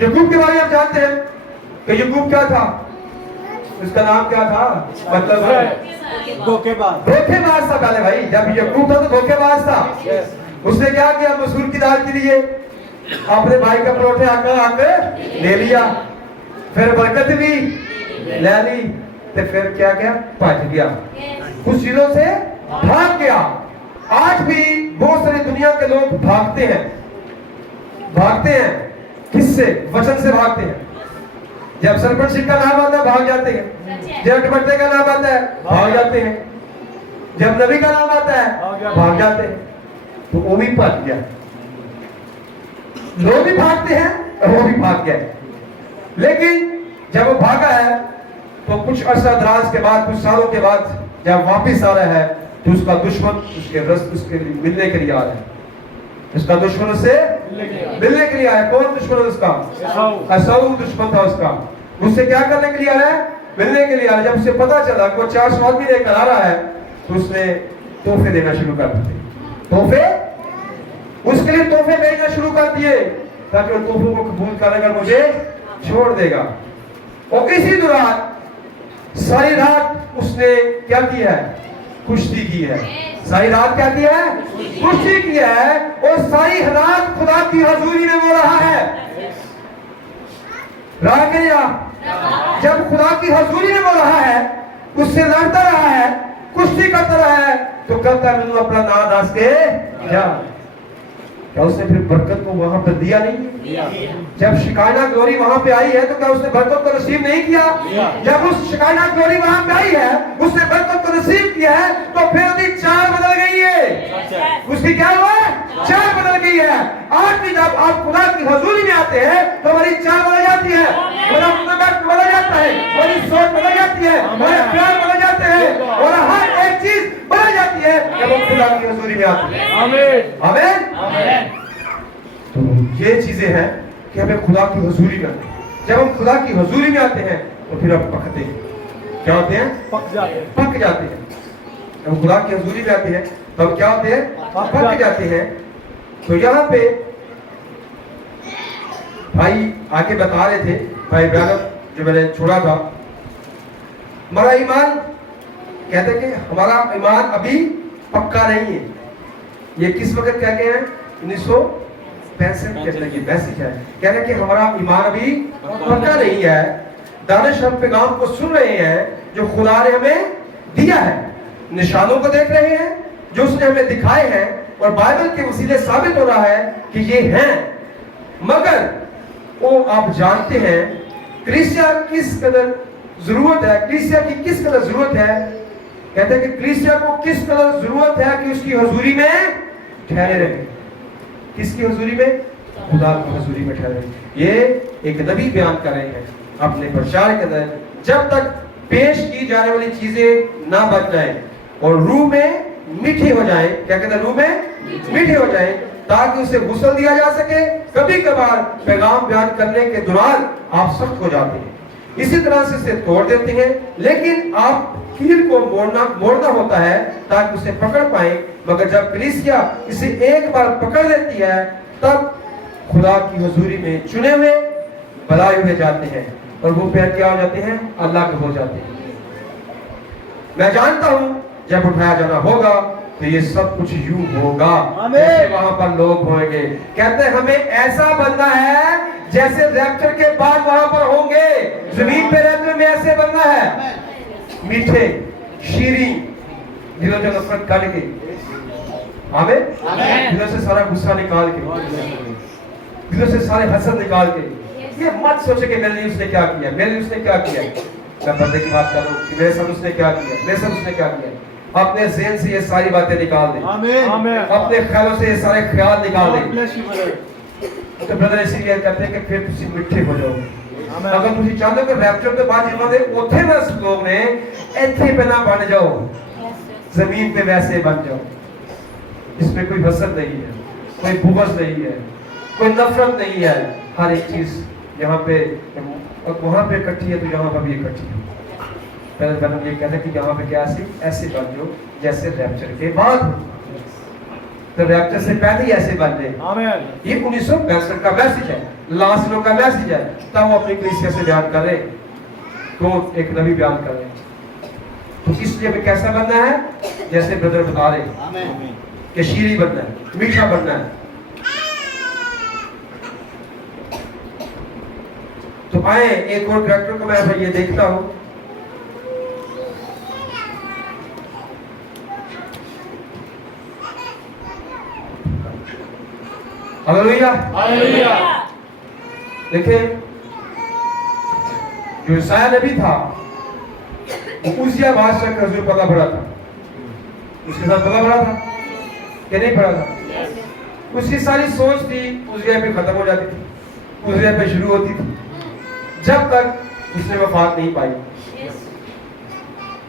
याकूब के बारे में आप जानते हैं कि याकूब क्या था? उसका नाम क्या था? मतलब धोखेबाज था। पहले भाई जब याकूब था तो धोखेबाज था। उसने क्या किया? मसूर की दाल के लिए अपने भाई का परोठे आकर ले लिया, फिर बरकत भी ले ली, तो फिर क्या किया? भज गया, कुछ चीजों से भाग गया। आज भी बहुत सारी दुनिया के लोग भागते हैं। भागते हैं किससे? वचन से भागते हैं। जब सरपंच सिंह का नाम आता है भाग जाते हैं, जब दुपट्टे का नाम आता है भाग जाते हैं, जब नबी का नाम आता है भाग जाते हैं। तो वो भी भाग गया, लोग भी भागते हैं और वो भी भाग गया। लेकिन जब वो भागा है तो कुछ अरसा दराज के बाद, कुछ सालों के बाद जब वापिस आ रहा है, तो उसका दुश्मन उसके मिलने के लिए आ रहा है। उसका दुश्मन उससे मिलने के लिए आया। कौन दुश्मन है उसका? एसाऊ दुश्मन था उसका। उससे क्या करने के लिए आ रहा है? मिलने के लिए आ रहा है। जब उसे पता चला कि वो 400 आदमी लेकर आ रहा है, तो उसने तोहफे देना शुरू कर दिए। तोहफे, उसके लिए तोहफे भेजना शुरू कर दिए, ताकि वो तोहफों को कबूल करेगा, मुझे छोड़ देगा। और इसी दौरान सारी रात उसने क्या किया है? कुश्ती की है। सारी रात क्या किया है? कुश्ती किया है। और सारी रात खुदा की हजूरी में वो रहा है। रहा कि नहीं रहा? जब खुदा की हजूरी में वो रहा है, उससे लड़ता रहा है, कुश्ती करता रहा है, तो कहता है मैंने अपना नाम दास के जा। क्या उसने फिर बरकत को वहां पर दिया नहीं? जब शिकायना ग्लोरी वहां पे आई है, तो क्या उसने बरकत को रिसीव नहीं किया? जब उस शिकायना ग्लोरी वहां पे आई है, उसने बरकत को रिसीव किया है, तो फिर उसकी चाल बदल गई है। उसकी क्या हुआ है? चाल बदल गई है। आज भी जब आप खुदा की हजूरी में आते हैं, तो हमारी चाल बदल जाती है, हमारा बदल जाता है, हमारी सोच बदल जाती है, हमारे प्यार बदल जाते हैं, और हर एक चीज बदल जाती है जब हम खुदा की हजूरी में आते हैं। आमीन। आमीन। तो ये चीजें हैं कि हमें खुदा की हजूरी में, जब हम खुदा की हजूरी में आते हैं, तो फिर हम पकते हैं। क्या होते हैं? पक जाते हैं। जब हम खुदा की हजूरी में आते हैं, तो हम क्या होते हैं? पक जाते हैं। तो यहाँ पे भाई आगे बता रहे थे, भाई ब्यानम जो मैंने छोड़ा था, हमारा ईमान, कहते हैं कि हमारा ईमान अभी पक्का नहीं है। ये किस वक्त कह गए हैं? 1965 के अंदर ये मैसेज है, कह रहे हैं कि हमारा ईमान अभी पक्का नहीं है। दानिश हम पैगाम को सुन रहे हैं जो खुदा ने हमें दिया है, निशानों को देख रहे हैं जो उसने हमें दिखाए हैं, और बाइबल के वसीले साबित हो रहा है कि ये हैं। मगर वो आप जानते हैं कलीसिया किस कदर जरूरत है, कलीसिया की किस कदर जरूरत है। कहते हैं कि कलीसिया को किस कदर जरूरत है कि उसकी हजूरी में ठहरे रहे। किसकी हुजूरी में? खुदा की हुजूरी में ठहरे। ये एक नबी बयान कर रहे हैं अपने प्रचार के अंदर, जब तक पेश की जाने वाली चीजें ना बच जाए और रूह में मीठे हो जाए। क्या कहते हैं? रूह में मीठे हो जाए, ताकि उसे गुस्ल दिया जा सके। कभी कभार पैगाम बयान करने के दौरान आप सख्त हो जाते हैं, इसी तरह से इसे तोड़ देते हैं, लेकिन आप कील को मोड़ना होता है ताकि उसे पकड़ पाए। मगर जब कलीसिया इसे एक बार पकड़ लेती है, तब खुदा की हुजूरी में चुने हुए बुलाए हुए जाते हैं और वो फिर क्या हो जाते हैं? अल्लाह के हो जाते हैं। मैं जानता हूं जब उठाया जाना होगा तो ये सब कुछ यूं होगा जैसे वहां पर लोग होंगे। कहते हैं हमें ऐसा बनना है जैसे रैप्चर के बाद वहां पर होंगे। जमीन पे रैप्चर में ऐसे बनना है, मीठे शीरी, दिलों से नफरत काट के, आमीन, दिलों से सारा गुस्सा निकाल के, दिलों से सारे हसद निकाल के। ये मत सोचे कि मेरे लिए उसने क्या किया, मेरे लिए उसने क्या किया। मैं बंदे की बात कर रहा हूं कि मेरे साथ उसने क्या किया, मेरे साथ उसने क्या किया। अपने ज़हन से ये सारी बातें निकाल दें, अपने ख्यालों से ये सारे ख्याल निकाल दें। तो ब्रदर इसीलिए कहते हैं कि फिर तुम मिठे हो जाओगे। अगर तुम चाहते हो कि रैप्चर के बाद जिन्होंने उठे ना लोग ने ऐसे पे ना बन जाओ, जमीन पे वैसे बन जाओ। इसमें कोई हसद नहीं है, कोई बुग़्ज़ नहीं है, कोई नफरत नहीं है। हर एक चीज यहाँ पे और वहाँ पे इकट्ठी है तो यहाँ पर भी इकट्ठी है। पहले मैंने ये कहता कि यहाँ पे क्या ऐसे बन जाओ जैसे रैप्चर के बाद, तो रैप्चर से पहले ही ऐसे बन जाए। ये 1965 का मैसेज है, लास्ट लोग का मैसेज है। तब वो अपनी कलीसिया से बयान कर रहे, तो एक नबी बयान कर रहे। तो इसलिए हमें कैसा बनना है? जैसे ब्रदर बता रहे कि शीरी बनना है, मीठा बनना है। तो आए एक और कैरेक्टर को मैं ये देखता हूं। Hallelujah, hallelujah. देखिए जो ईसाया नबी था, उसिया बादशाह का हुजूर पता पड़ा था, उसके साथ पता पड़ा था कि नहीं पड़ा था। उसकी सारी सोच थी उसिया पे खत्म हो जाती थी, उसिया पे शुरू होती थी, जब तक उसने वफात नहीं पाई।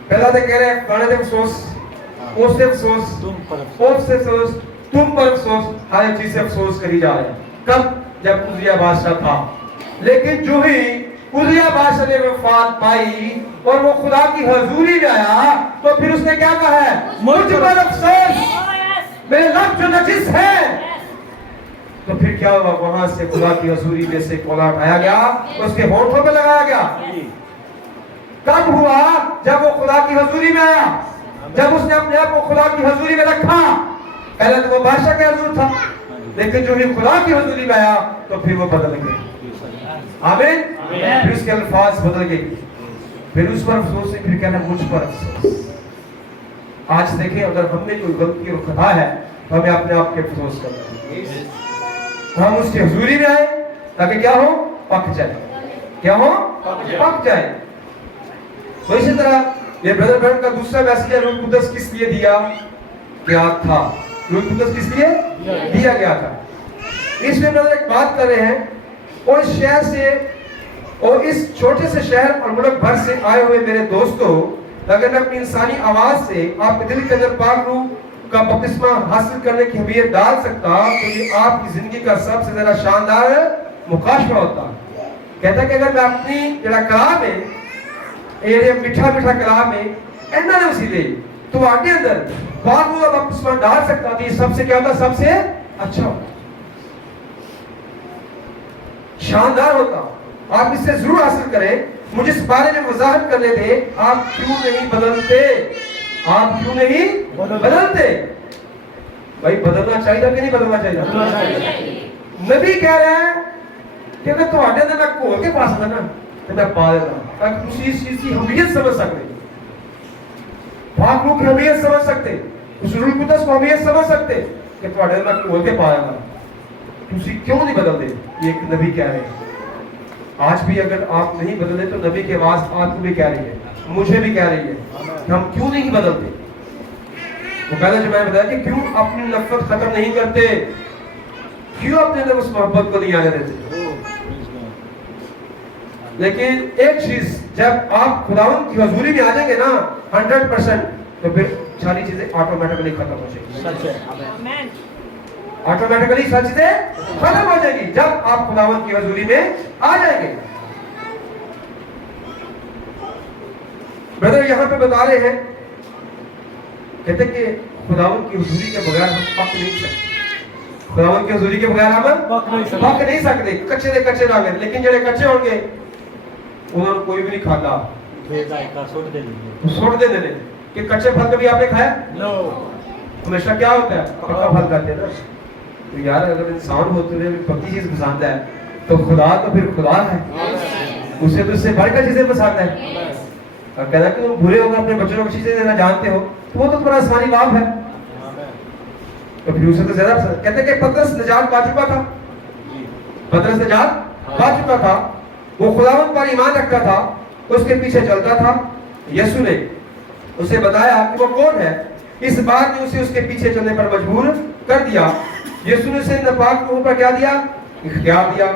पहला तो कह रहे हैं खाने से अफसोस, उससे अफसोस, उससे अफसोस, तुम पर अफसोस, हर एक चीज से अफसोस करी जा रहे हैं। कब? जब उजिया बादशाह था। लेकिन जो ही उजिया बादशाह ने वफात पाई और वो खुदा की हजूरी में आया, तो फिर उसने क्या कहा है? मुझ पर अफसोस, मेरे लब जो नजिस है। तो फिर क्या हुआ? वहां से खुदा की हजूरी में से कोला उठाया गया, उसके होठों पे लगाया गया। कब हुआ? जब वो खुदा की हजूरी में आया, जब उसने अपने आप को खुदा की हजूरी में रखा। पहले तो वो बादशाह के हजूर था, लेकिन जो ही खुदा की हजूरी में आया तो फिर वो बदल गए। आमीन। फिर उसके अल्फाज बदल गए, फिर उस पर अफसोस है, फिर कहना मुझ पर अफसोस। आज देखें, अगर हमने कोई गलती और खता है तो हमें अपने आप के अफसोस करना है। हम उसकी हजूरी में आए ताकि क्या हो? पक जाए। क्या हो? पक जाए। तो इसी तरह ये ब्रदर ब्रैनम का दूसरा मैसेज है, रूह कुदस किस लिए दिया गया था? रूह कुदस किस लिए दिया गया था? इसमें ब्रदर एक बात कर रहे हैं, और इस शहर से और इस छोटे से शहर और मुल्क भर से आए हुए मेरे दोस्तों, अगर मैं अपनी इंसानी आवाज से आपके दिल के अंदर पाक रूह का बपतिस्मा हासिल करने की हमीयत डाल सकता, तो ये आपकी जिंदगी का सबसे ज्यादा शानदार मुकाशफा होता। कहता कि अगर मैं अपनी जरा कलाम में, ये मीठा मीठा कलाम में एंडा ने उसी ले तो आगे अंदर पाक रूह का बपतिस्मा डाल सकता, तो ये सबसे क्या होता? सबसे अच्छा होता, शानदार होता। आप इससे जरूर हासिल करें। मुझे इस बारे में वजाहत करने दें, आप क्यों नहीं बदलते? आप क्यों नहीं बदलते? भाई बदलना चाहिए कि नहीं बदलना चाहिए? नबी कह रहे हैं कि अगर तुम्हारे अंदर मैं घोल के पास था ना तो मैं पा देता, ताकि तुम इस चीज की अहमियत समझ सकते, पाक रूह की अहमियत समझ सकते, उस रूह कुदस को अहमियत समझ सकते कि तुम्हारे अंदर मैं घोल के पाया, तुसी क्यों नहीं बदलते? ये एक नबी कह रहे हैं। आज भी अगर आप नहीं बदले तो नबी की आवाज आपको भी कह रही है, मुझे भी कह रही है, हम क्यों नहीं बदलते? वो पहले जो मैंने बताया कि क्यों अपनी नफरत खत्म नहीं करते, क्यों अपने अंदर उस मोहब्बत को नहीं आने देते। लेकिन एक चीज, जब आप खुदावंद की हजूरी में आ जाएंगे ना 100%, तो फिर सारी चीजें ऑटोमेटिकली खत्म हो जाएंगी। सच है। आमेन। ऑटोमेटिकली सारी चीजें खत्म हो जाएंगी जब आप खुदावंद की हजूरी में आ जाएंगे। ब्रदर यहाँ पे बता रहे हैं, कहते कि खुदावंद की हजूरी के बगैर हम पक नहीं सकते। खुदावंद की हजूरी के बगैर हम पक नहीं सकते। पक नहीं सकते, कच्चे दे कच्चे रह गए। लेकिन जेडे कच्चे होंगे उन्होंने कोई भी नहीं खाता, छोड़ दे दीजिए। तो छोड़ दे देने कि कच्चे फल कभी आपने खाया? नो। हमेशा क्या होता है, पक्का फल खाते हैं ना। तो यार अगर इंसान होते हुए भी पक्की चीज पसंद है तो खुदा तो फिर खुदा है, उसे तो उससे बढ़कर चीजें पसंद है। और कहना कि तुम बुरे होकर अपने बच्चों को चीजें देना जानते हो तो वो तो तुम्हारा आसमानी बाप है, तो फिर उसे तो ज्यादा पसंद। कहते कि पतरस निजात पा चुका था, पतरस निजात पा चुका था, वो खुदावंद पर ईमान रखता था, उसके पीछे चलता था। यीशु ने उसे बताया कि वो कौन है। इस बात ने उसे उसके पीछे चलने पर मजबूर कर दिया। यीशु ने उसे नापाक लोगों पर क्या दिया? इख्तियार दिया,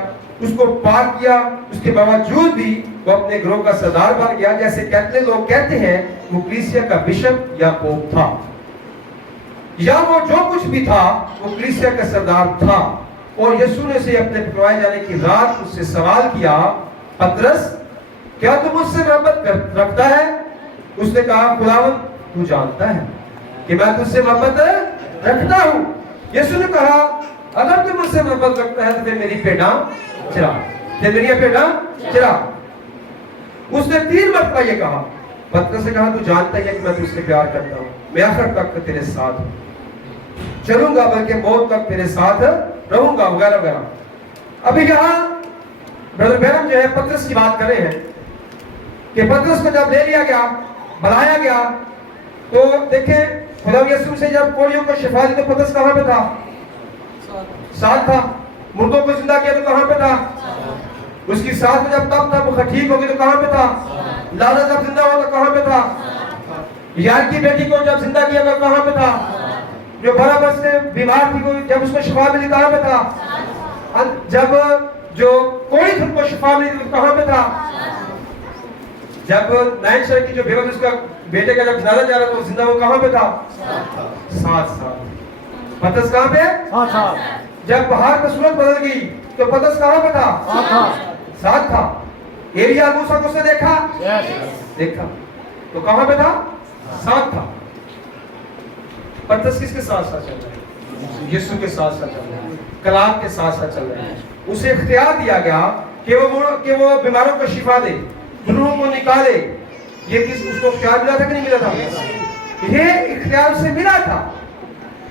उसको पाक किया। उसके बावजूद भी वो अपने ग्रोह का सरदार बन गया। जैसे कैथोलिक लोग कहते हैं वो कलीसिया का बिशप या पोप था, या वो जो कुछ भी था वो कलीसिया का सरदार था। और यीशु ने उसे अपने पकड़वाए जाने की रात उससे सवाल किया, पतरस क्या तू मुझसे मोहब्बत रखता है? उसने कहा, खुदावंद तू जानता है कि मैं तुझसे मोहब्बत रखता हूं। यीशु ने कहा, अगर तू मुझसे मोहब्बत रखता है तो फिर मेरी भेड़ा चरा, फिर मेरी भेड़ा चरा। उसने 3 मरतबा ये कहा। पतरस ने कहा, तू जानता है कि मैं तुझसे प्यार करता हूं, मैं आखिर तक तेरे साथ हूं, चलूंगा बल्कि मौत तक तेरे साथ रहूंगा, वगैरह वगैरह। अभी यहाँ ब्रदर बैरम जो है पतरस की बात कर रहे हैं कि पतरस को जब ले लिया गया, बुलाया गया, तो देखें खुदा यीशु से जब कोड़ियों को शिफा दी तो पतरस कहां पे था? साथ था। मुर्दों को जिंदा किया तो कहां पे था? उसकी साथ में जब तब था वो ठीक हो गई तो कहां पे था? लाजा जब जिंदा हुआ तो कहां पे था? यार की बेटी को जब जिंदा किया तो कहां पे था? जो बराबर से बीमार थी को जब उसको शिफा मिली कहां पे था? जब जो कोई थी उनको शिफा मिली तो कहां पे था? जब नाइन शहर की जो बेगम उसका बेटे का जब जनाजा जा रहा था वो जिंदा वो कहां पे था? साथ। पतरस कहां पे? जब पहाड़ पर सूरत बदल गई तो पतरस कहां पे था? साथ था। एलिया मूसा को उसने देखा? देखा। तो कहां पे था? साथ था। पतरस किसके साथ साथ चल रहा है? यीशु के साथ साथ चल रहा है, कलाम के साथ साथ चल रहा है। उसे इख्तियार दिया गया कि वो बीमारों को शिफा दे, गुनाहों को निकाले। ये किस उसको इख्तियार मिला था कि नहीं मिला था? ये इख्तियार से मिला था,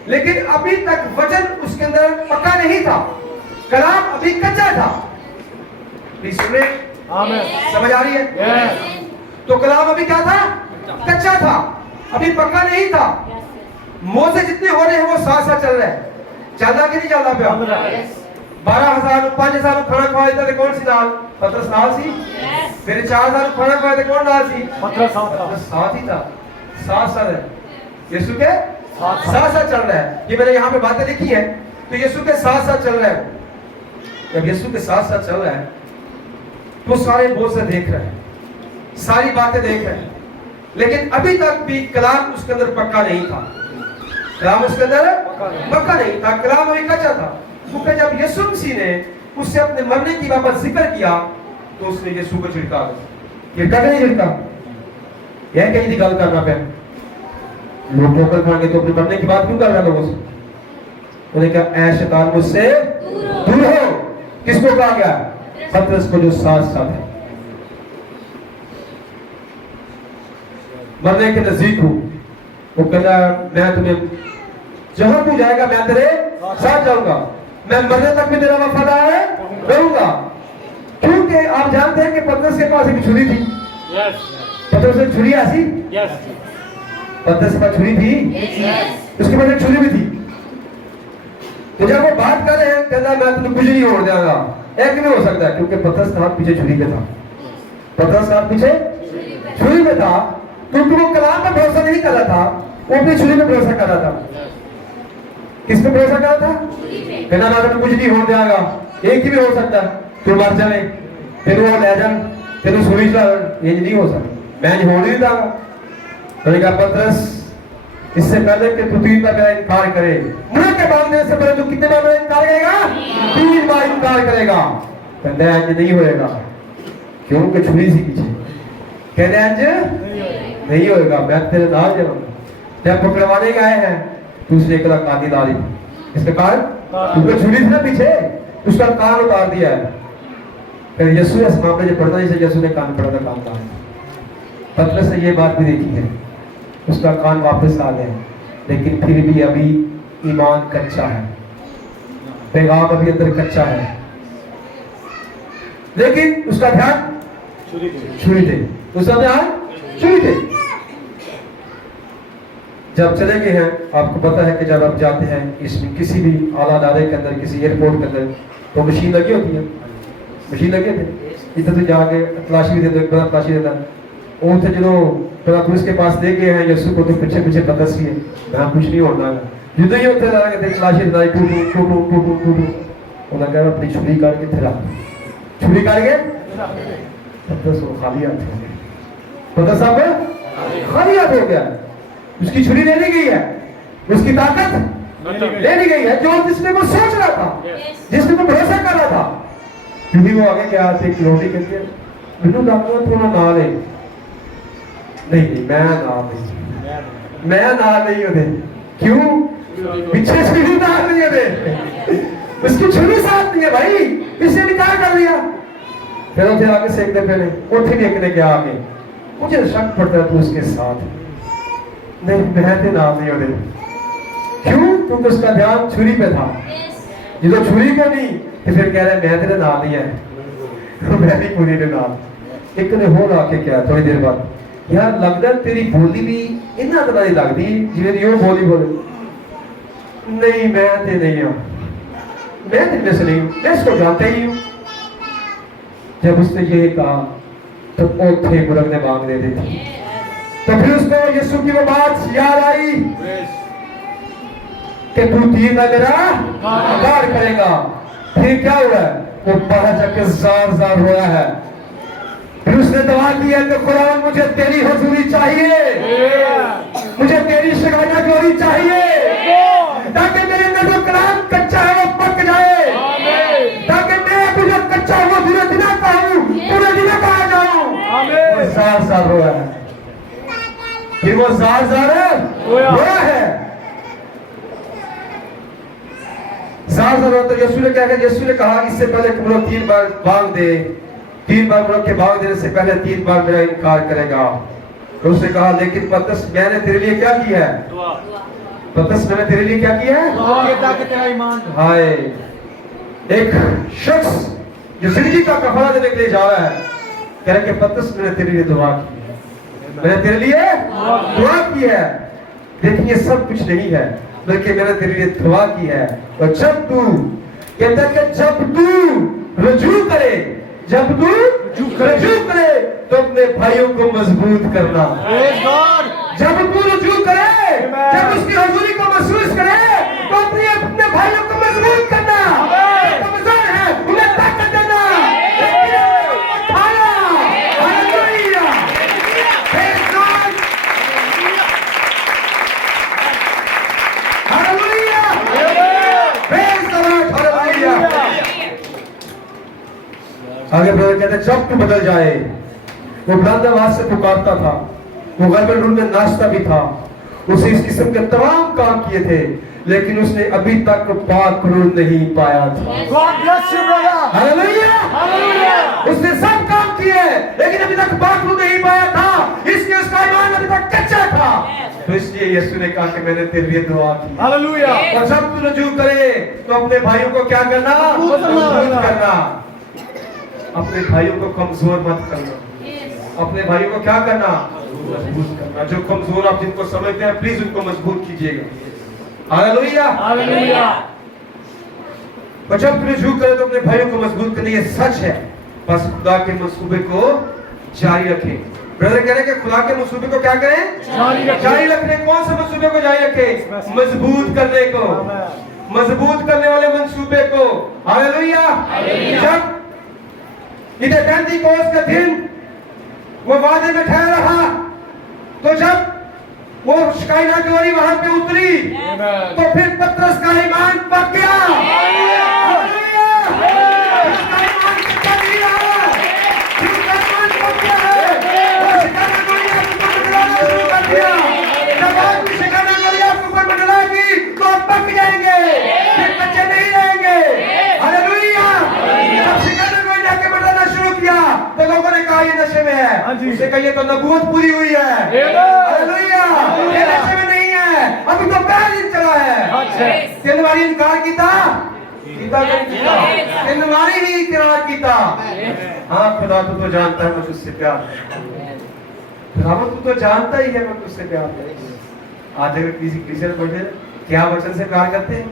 लेकिन अभी तक वचन उसके अंदर पक्का नहीं था, कलाम अभी कच्चा था। समझ आ रही है? तो कलाम अभी क्या था? कच्चा था, अभी पक्का नहीं था। मोसे जितने हो रहे हैं वो साथ साथ चल रहे हैं। चल रहा कि नहीं चल रहा? 12,000 5,000 खाना खवाए थे, कौन सी दाल? पतरस नाल सी। फिर 4,000 खाना खवाए थे, कौन नाल सी? पतरस साथ ही था। साथ साथ है, यीशु के साथ साथ चल रहा है। ये मैंने यहाँ पे बातें लिखी है, तो यीशु के साथ साथ चल रहा है। जब यीशु के साथ साथ चल रहा है तो सारे बोझ से देख रहे हैं, सारी बातें देख रहे हैं, लेकिन अभी तक भी कलाम उसके अंदर पक्का नहीं था। कलाम उसके अंदर पक्का नहीं था, कलाम अभी कच्चा था। क्योंकि जब यीशु मसीह ने उससे अपने मरने की बाबत जिक्र किया तो उसने यीशु को झिड़का नहीं झिड़का। यह कहीं गल करना पे लोग ठोकर खाएंगे तो अपने मरने की बात क्यों कर रहा है लोगों से? उन्होंने कहा, ऐ शैतान मुझसे दूर हो। किसको कहा गया? पतरस को, जो साथ साथ है। मरने के नजदीक हूं, वो कहता मैं तुम्हें जहां तू जाएगा मैं तेरे साथ जाऊंगा, मैं मरने तक भी तेरा वफादार रहूंगा। क्योंकि आप जानते हैं कि पतरस के पास एक छुरी थी। पतरस की छुरी ऐसी, पतरस के पास छुरी थी, उसके पास एक छुरी भी थी। तो जब वो बात कर रहे हैं, कहता मैं तुम्हें कुछ नहीं होने दूंगा। एक नहीं हो सकता, क्योंकि पतरस का हाथ पीछे छुरी पे था। पतरस का हाथ पीछे छुरी पे था, क्योंकि वो कलाम पे भरोसा नहीं कर रहा था, वो अपनी छुरी पे भरोसा कर रहा था। किस पे भरोसा कर रहा था? कहना ना तो कुछ नहीं हो जाएगा, एक ही भी हो सकता है, तू मर जाए फिर वो ले जा, तेन छुरी चला, ये नहीं हो सकता, मैं हो नहीं दूंगा। तो कहा पतरस, इससे पहले कि तू 3 बार मेरा इनकार करे, मुंह के बांधने से पहले तू कितने बार मेरा इनकार करेगा? 3 बार इनकार करेगा। कहते हैं आज नहीं होएगा, क्योंकि छुरी सी पीछे। कहते हैं आज नहीं होएगा, मैं तेरे नाल जाऊंगा। जब पकड़वाने गए हैं दूसरे एक कानी डाली, इसके कारण क्योंकि छुरी थी ना पीछे, उसका कान उतार दिया है। फिर यीशु इस मामले से पढ़ता जैसे यीशु ने कान पढ़ा था, कान का पतरस ने ये बात भी देखी है, उसका कान वापस आ गया, लेकिन फिर भी अभी ईमान कच्चा है, पैगाम अभी अंदर कच्चा है, लेकिन उसका ध्यान छुरी थे, उसका ध्यान छुरी थे। जब चले गए हैं, आपको पता है कि जब आप जाते हैं इसमें किसी भी आला अदारे के अंदर, किसी एयरपोर्ट के अंदर, तो मशीन लगी होती है, मशीन लगे थे, इधर तो जाके तलाशी भी देते, बड़ा तलाशी देता है। वो थे जो पुलिस के पास ले गए हैं यीशु को, तो पीछे पीछे पतरस ही है, मैं कुछ नहीं होना है, जुदा ही होते रहा कहते तलाशी देता, टू टू टू टू टू टू टू टू वो लगा अपनी छुरी काट के थिरा, छुरी काट के पतरस वो खाली हाथ हो गया, पतरस साहब खाली हाथ हो गया। उसकी छुरी ले ली गई है, उसकी ताकत ले ली गई है, जो जिसने वो सोच रहा था, जिसने वो भरोसा कर रहा था। क्योंकि वो आगे क्या आते एक रोटी कहते हैं, बिनु डॉक्टर थोड़ा ना ले, नहीं मैं ना नहीं होते, क्यों? पीछे छुरी ना नहीं होते, उसकी छुरी साथ नहीं है भाई, इसने निकाल कर दिया। फिर उसे आगे सेकने पहले उठ देखने के आगे, मुझे शक पड़ता है तू उसके साथ नहीं, मैं ते नाम नहीं होते, क्यों? क्योंकि उसका ध्यान छुरी पे था। जो छुरी को नहीं, तो फिर कह रहे मैं तेरे नाम नहीं है, मैं नहीं पूरी तेरे नाम। एक ने हो ला के क्या थोड़ी देर बाद, यार लगता तेरी बोली भी इन्ना तरह की लगती जिन्हें यो बोली बोले, नहीं मैं ते नहीं हूं, मैं तेरे में से नहीं हूं, मैं इसको जानता ही हूं। जब उसने ये कहा तो ओथे मुर्ग ने मांग दे दी थी। तो फिर उसको यीशु की वो बात याद आई कि तू 3 बार मेरा इनकार करेगा। फिर क्या हुआ? वो बाहर जाके जार जार रोया है। फिर उसने दुआ की है कि खुदा मुझे तेरी हुजूरी चाहिए, मुझे तेरी शिकायत जोड़ी चाहिए, ताकि मेरे अंदर जो कलाम कच्चा है वो पक जाए, ताकि मैं तुझे कच्चा वो पूरे दिन कहूं, पूरे दिन कहा जाऊं। जार जार रोया है, फिर वो जार जार रोया है, जार जार। तो यीशु ने क्या कहा? यीशु ने कहा इससे पहले कि वो 3 बार मांग दे, 3 बार मुझे के मांग देने से पहले 3 बार मेरा इनकार करेगा। तो उसने कहा लेकिन पतरस मैंने तेरे लिए क्या किया है? पतरस मैंने तेरे लिए क्या किया है? ताकि तेरा ईमान हाय, एक शख्स जो जिंदगी का कफारा देने के लिए जा रहा है, कह रहा कि पतरस मैंने तेरे लिए दुआ की है, मैंने तेरे लिए दुआ की है। देखिए सब कुछ नहीं है, बल्कि मैंने तेरे लिए दुआ की है। और जब तू कहता है कि जब तू रुजू करे, जब तू रुजू करे तो अपने भाइयों को मजबूत करना। जब तू रुजू करे, जब उसकी हुजूरी को महसूस करे तो अपने भाइयों को मजबूत करना। कमजोर है उन्हें ताकत देना। आगे ब्रदर कहते जब तू बदल जाए, वो बुलंद आवाज से पुकारता था, वो गैबल रूम में नाचता भी था, उसे इस किस्म के तमाम काम किए थे, लेकिन उसने अभी तक पाक रूह नहीं पाया था। हालेलुया, उसने सब काम किए लेकिन अभी तक पाक रूह नहीं पाया था, इसलिए उसका ईमान अभी तक कच्चा था। तो इसलिए यीशु ने कहा कि मैंने तेरे लिए दुआ की। हालेलुया। और जब तू रुजू करे तो अपने भाइयों को क्या करना? मजबूत करना। अपने भाइयों को कमजोर मत करना, अपने भाइयों को क्या करना? मजबूत करना। जो कमजोर आप जिनको समझते हैं प्लीज उनको मजबूत कीजिएगा। Hallelujah, hallelujah. और जब रुजू करे तो अपने भाइयों को मजबूत करना, ये सच है। बस खुदा के मंसूबे को जारी रखें, ब्रदर कह रहे हैं कि खुदा के मंसूबे को क्या करें? जारी रखने। कौन से मंसूबे को जारी रखें? मजबूत करने को, मजबूत करने वाले मंसूबे को। हालेलुया। जब इधर पेंटिकोस्त का दिन वो वादे में ठहर रहा, तो जब वो शिकायना ग्लोरी वहां पे उतरी, तो फिर पतरस का ईमान पक गया। हालेलुया। उसका ईमान पक्का नहीं रहा, उसका ईमान पक गया है। वो शिकायना ग्लोरी आपको मंडलाना शुरू कर दिया। जब आपकी शिकायना ग्लोरी आपको मंडलाएगी तो आप पक जाएंगे, फिर बच्चे नहीं रहेंगे। हालेलुया। जब शिकायना ग्लोरी आके मंडलाना शुरू किया तो लोगों ने कहा ये नशे में है। उसे कहिए तो नबूवत पूरी हुई है। हालेलुया। ये नशे में नहीं है, अभी तो पहला दिन चला है। तीन बारी इनकार कीता, तीन बारी ही इकरार कीता। हाँ खुदा तू तो जानता है मैं तुझसे प्यार है। खुदा तू तो जानता ही है मैं तुझसे प्यार है। आज अगर किसी क्रिश्चियन पढ़े क्या वचन से प्यार करते हैं?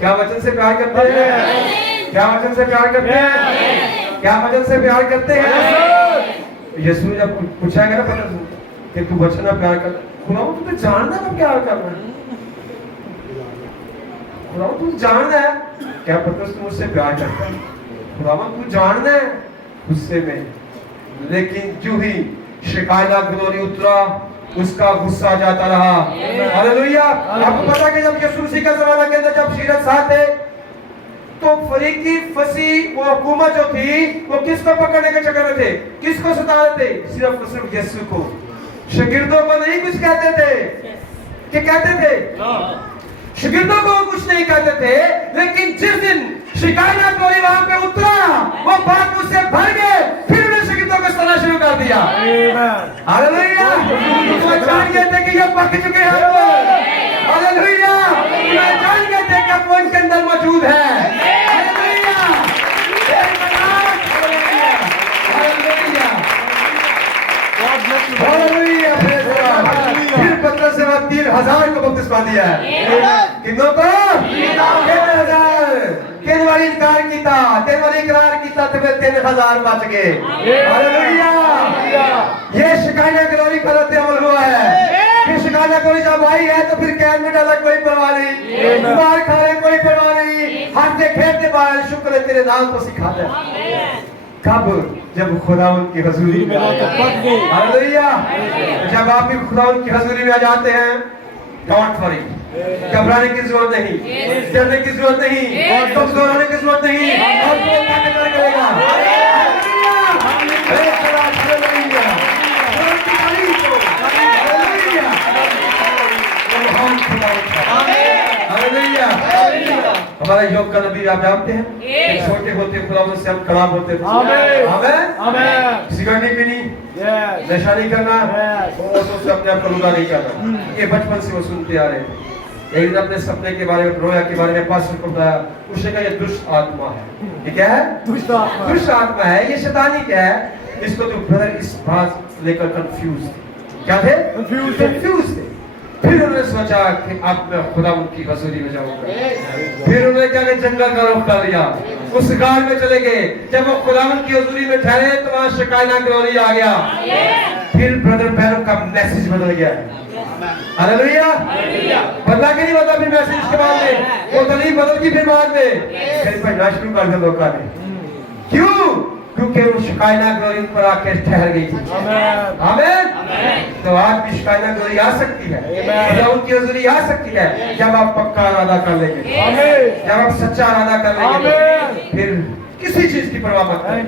क्या वचन से प्यार करते हैं? क्या वचन से प्यार करते हैं? क्या वचन से प्यार करते हैं? यीशु ने जब पूछा गया ना पतरस कि तू वचन में प्यार कर, खुदा तू तो जानना है मैं प्यार करना है। खुदा तू जानना है क्या पतरस तू मुझसे प्यार करता है? खुदा तू जानना है गुस्से में। लेकिन जो ही शिकायना ग्लोरी उतरा उसका गुस्सा जाता रहा। हालेलुया। आपको पता है कि जब यीशु मसीह का जमाना के अंदर जब सीरत साथ थे तो फरीकी फसी वो हुकूमत जो थी वो किसको पकड़ने के चक्कर में थे? किसको सता रहे थे? सिर्फ यीशु को। शागिर्दों को नहीं कुछ कहते थे कि कहते थे, शागिर्दों को कुछ नहीं कहते थे। लेकिन जिस दिन शिकायना ग्लोरी वहां पे उतरा वो बात उससे भर गए, फिर उन्हें शागिर्दों को सताना शुरू कर दिया। हालेलुया। वो जान गए थे कि ये पक चुके हैं लोग। हालेलुया। वो जान गए थे कि वो इनके अंदर मौजूद है। हालेलुया। हालेलुया। फिर पतरस से 3000 को बपतिस्मा दिया है। कितनों को? 3000। 3 बार इनकार किया, 3 बार इकरार किया तो फिर 3000 बच गए। हालेलुया। ये शिकायना ग्लोरी पर अमल हुआ है। फिर शिकायना ग्लोरी जब आई है तो फिर कैद में डाला कोई परवाह नहीं, मार खा रहे कोई परवाह नहीं, हंसते खेलते बाहर शुक्र है तेरे नाम को सिखा दे। कब? जब खुदावंद की हजूरी में। हालेलुया। जब आप भी खुदावंद की हजूरी में आ जाते हैं, डोंट वरी, घबराने की जरूरत नहीं, डरने की जरूरत नहीं, कमजोर होने की जरूरत नहीं। और वो ताकतवर करेगा। हालेलुया। हालेलुया। हालेलुया। हमारा योग का नबी आप जानते हैं, छोटे होते खुदा से हम कलाम होते थे। आमीन। सिगरेट नहीं पीनी, नशा नहीं करना, और तो अपने आप को रुदा नहीं करना। ये बचपन से वो सुनते आ रहे थे। एक दिन अपने सपने के बारे में, रोया के बारे में पास्टर को बताया। उसने कहा ये दुष्ट आत्मा है। ये क्या है? दुष्ट आत्मा। दुष्ट आत्मा है, ये शैतानी क्या है? इसको तो ब्रदर इस बात लेकर कंफ्यूज थे। क्या थे? कंफ्यूज थे। फिर उन्होंने सोचा कि अब मैं खुदा उनकी हजूरी में जाऊंगा। फिर उन्होंने क्या किया? जंगल का रुख कर लिया, उस गाड़ में चले गए। जब वो खुदा उनकी हजूरी में ठहरे तो वहां शिकायना ग्लोरी आ गया। फिर ब्रदर पैरों का मैसेज बदल गया। हालेलुया। बदला के नहीं बदला फिर मैसेज के बाद में, वो दलील बदल की फिर बाद में फिर पढ़ना शुरू कर दिया लोगों ने। क्यों? क्योंकि वो शिकायना ग्लोरी पर आकर ठहर गई थी। आमीन। तो आज भी शिकायना ग्लोरी आ सकती है, खुदा उनकी हजूरी आ सकती है जब आप पक्का इरादा कर लेंगे, जब आप सच्चा इरादा कर लेंगे, फिर किसी चीज की परवाह मत करें।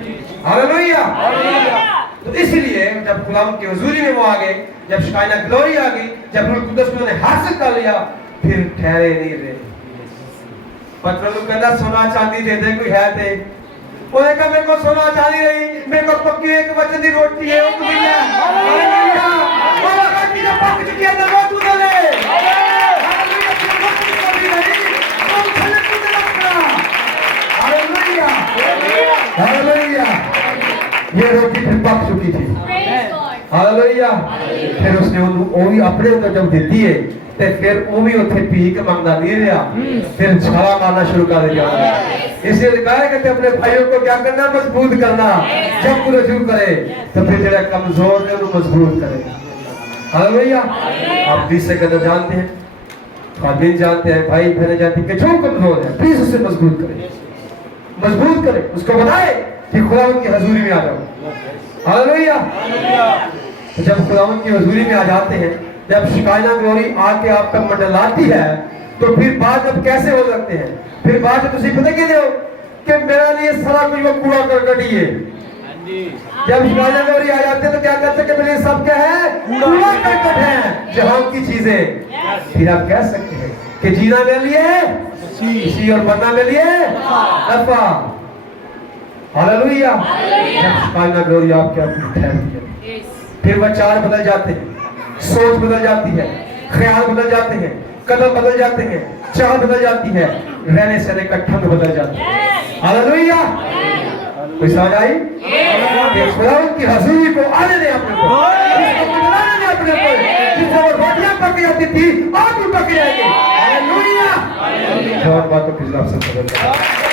हालेलुया। तो इसलिए जब खुदा उनकी हजूरी में वो आ गए, जब शिकायना ग्लोरी आ गई, जब रूह कुदस उन्होंने हासिल कर लिया, फिर ठहरे नहीं रहे। पतरस कहता सोना चांदी दे दे, कोई है थे? उन्होंने कहा मेरे को सोना चांदी नहीं, मेरे को पक्की एक वचन दी रोटी है, वो मिल जाए। हालेलुया। वो रोटी जो पक चुकी है तो वो तू दे ले। हालेलुया। हालेलुया। हालेलुया। ये रोटी फिर पक चुकी थी। हालेलुया। फिर उसने वो भी अपने अंदर जब देती है ते फिर वो भी उठे भीख मंगदा नहीं रहा, फिर छाला मारना शुरू कर दिया। इसलिए कहा कहते अपने भाइयों को क्या करना, मजबूत करना। जब पूरा शुरू करे तो फिर जरा कमजोर है वो मजबूत करे। हालेलुया। आप बीच से कहना जानते हैं, खादिन जानते हैं, भाई बहनें जानते हैं कि जो कमजोर है प्लीज उसे मजबूत करें, मजबूत करें, उसको बताए कि खुदावंद की हजूरी में आ जाओ। हालेलुया। जब खुदावंद की हजूरी में आ जाते हैं, जब शिकायना ग्लोरी आके आप तक मंडलाती है, तो फिर बात अब कैसे हो सकते हैं? फिर बात तुम पता कि हो कि मेरे लिए सारा कुछ वो कूड़ा करकट ही है। जब शिकायना ग्लोरी आ जाते हैं तो क्या कहते हैं कि मेरे सब क्या है, कूड़ा करकट है, जहां की चीजें। फिर आप कह सकते हैं कि जीना मेरे लिए इसी और मरना मेरे लिए नफा। हालेलुया। जब शिकायना ग्लोरी आपके अंदर ठहरती है, फिर विचार बदल जाते हैं, सोच बदल जाती है, ख्याल बदल जाते हैं, कदम बदल जाते हैं, चाल बदल जाती है, रहने सहने का ढंग बदल जाता है। हालेलुया। कोई समझ आई? खुदावंद की हजूरी को आने दे अपने को, इसको बुलाने दे अपने को। जिससे वो रोटियां पक जाती थी, आप भी पक जाएंगे। हालेलुया। और बातों की जवाब से बदल जाएगा।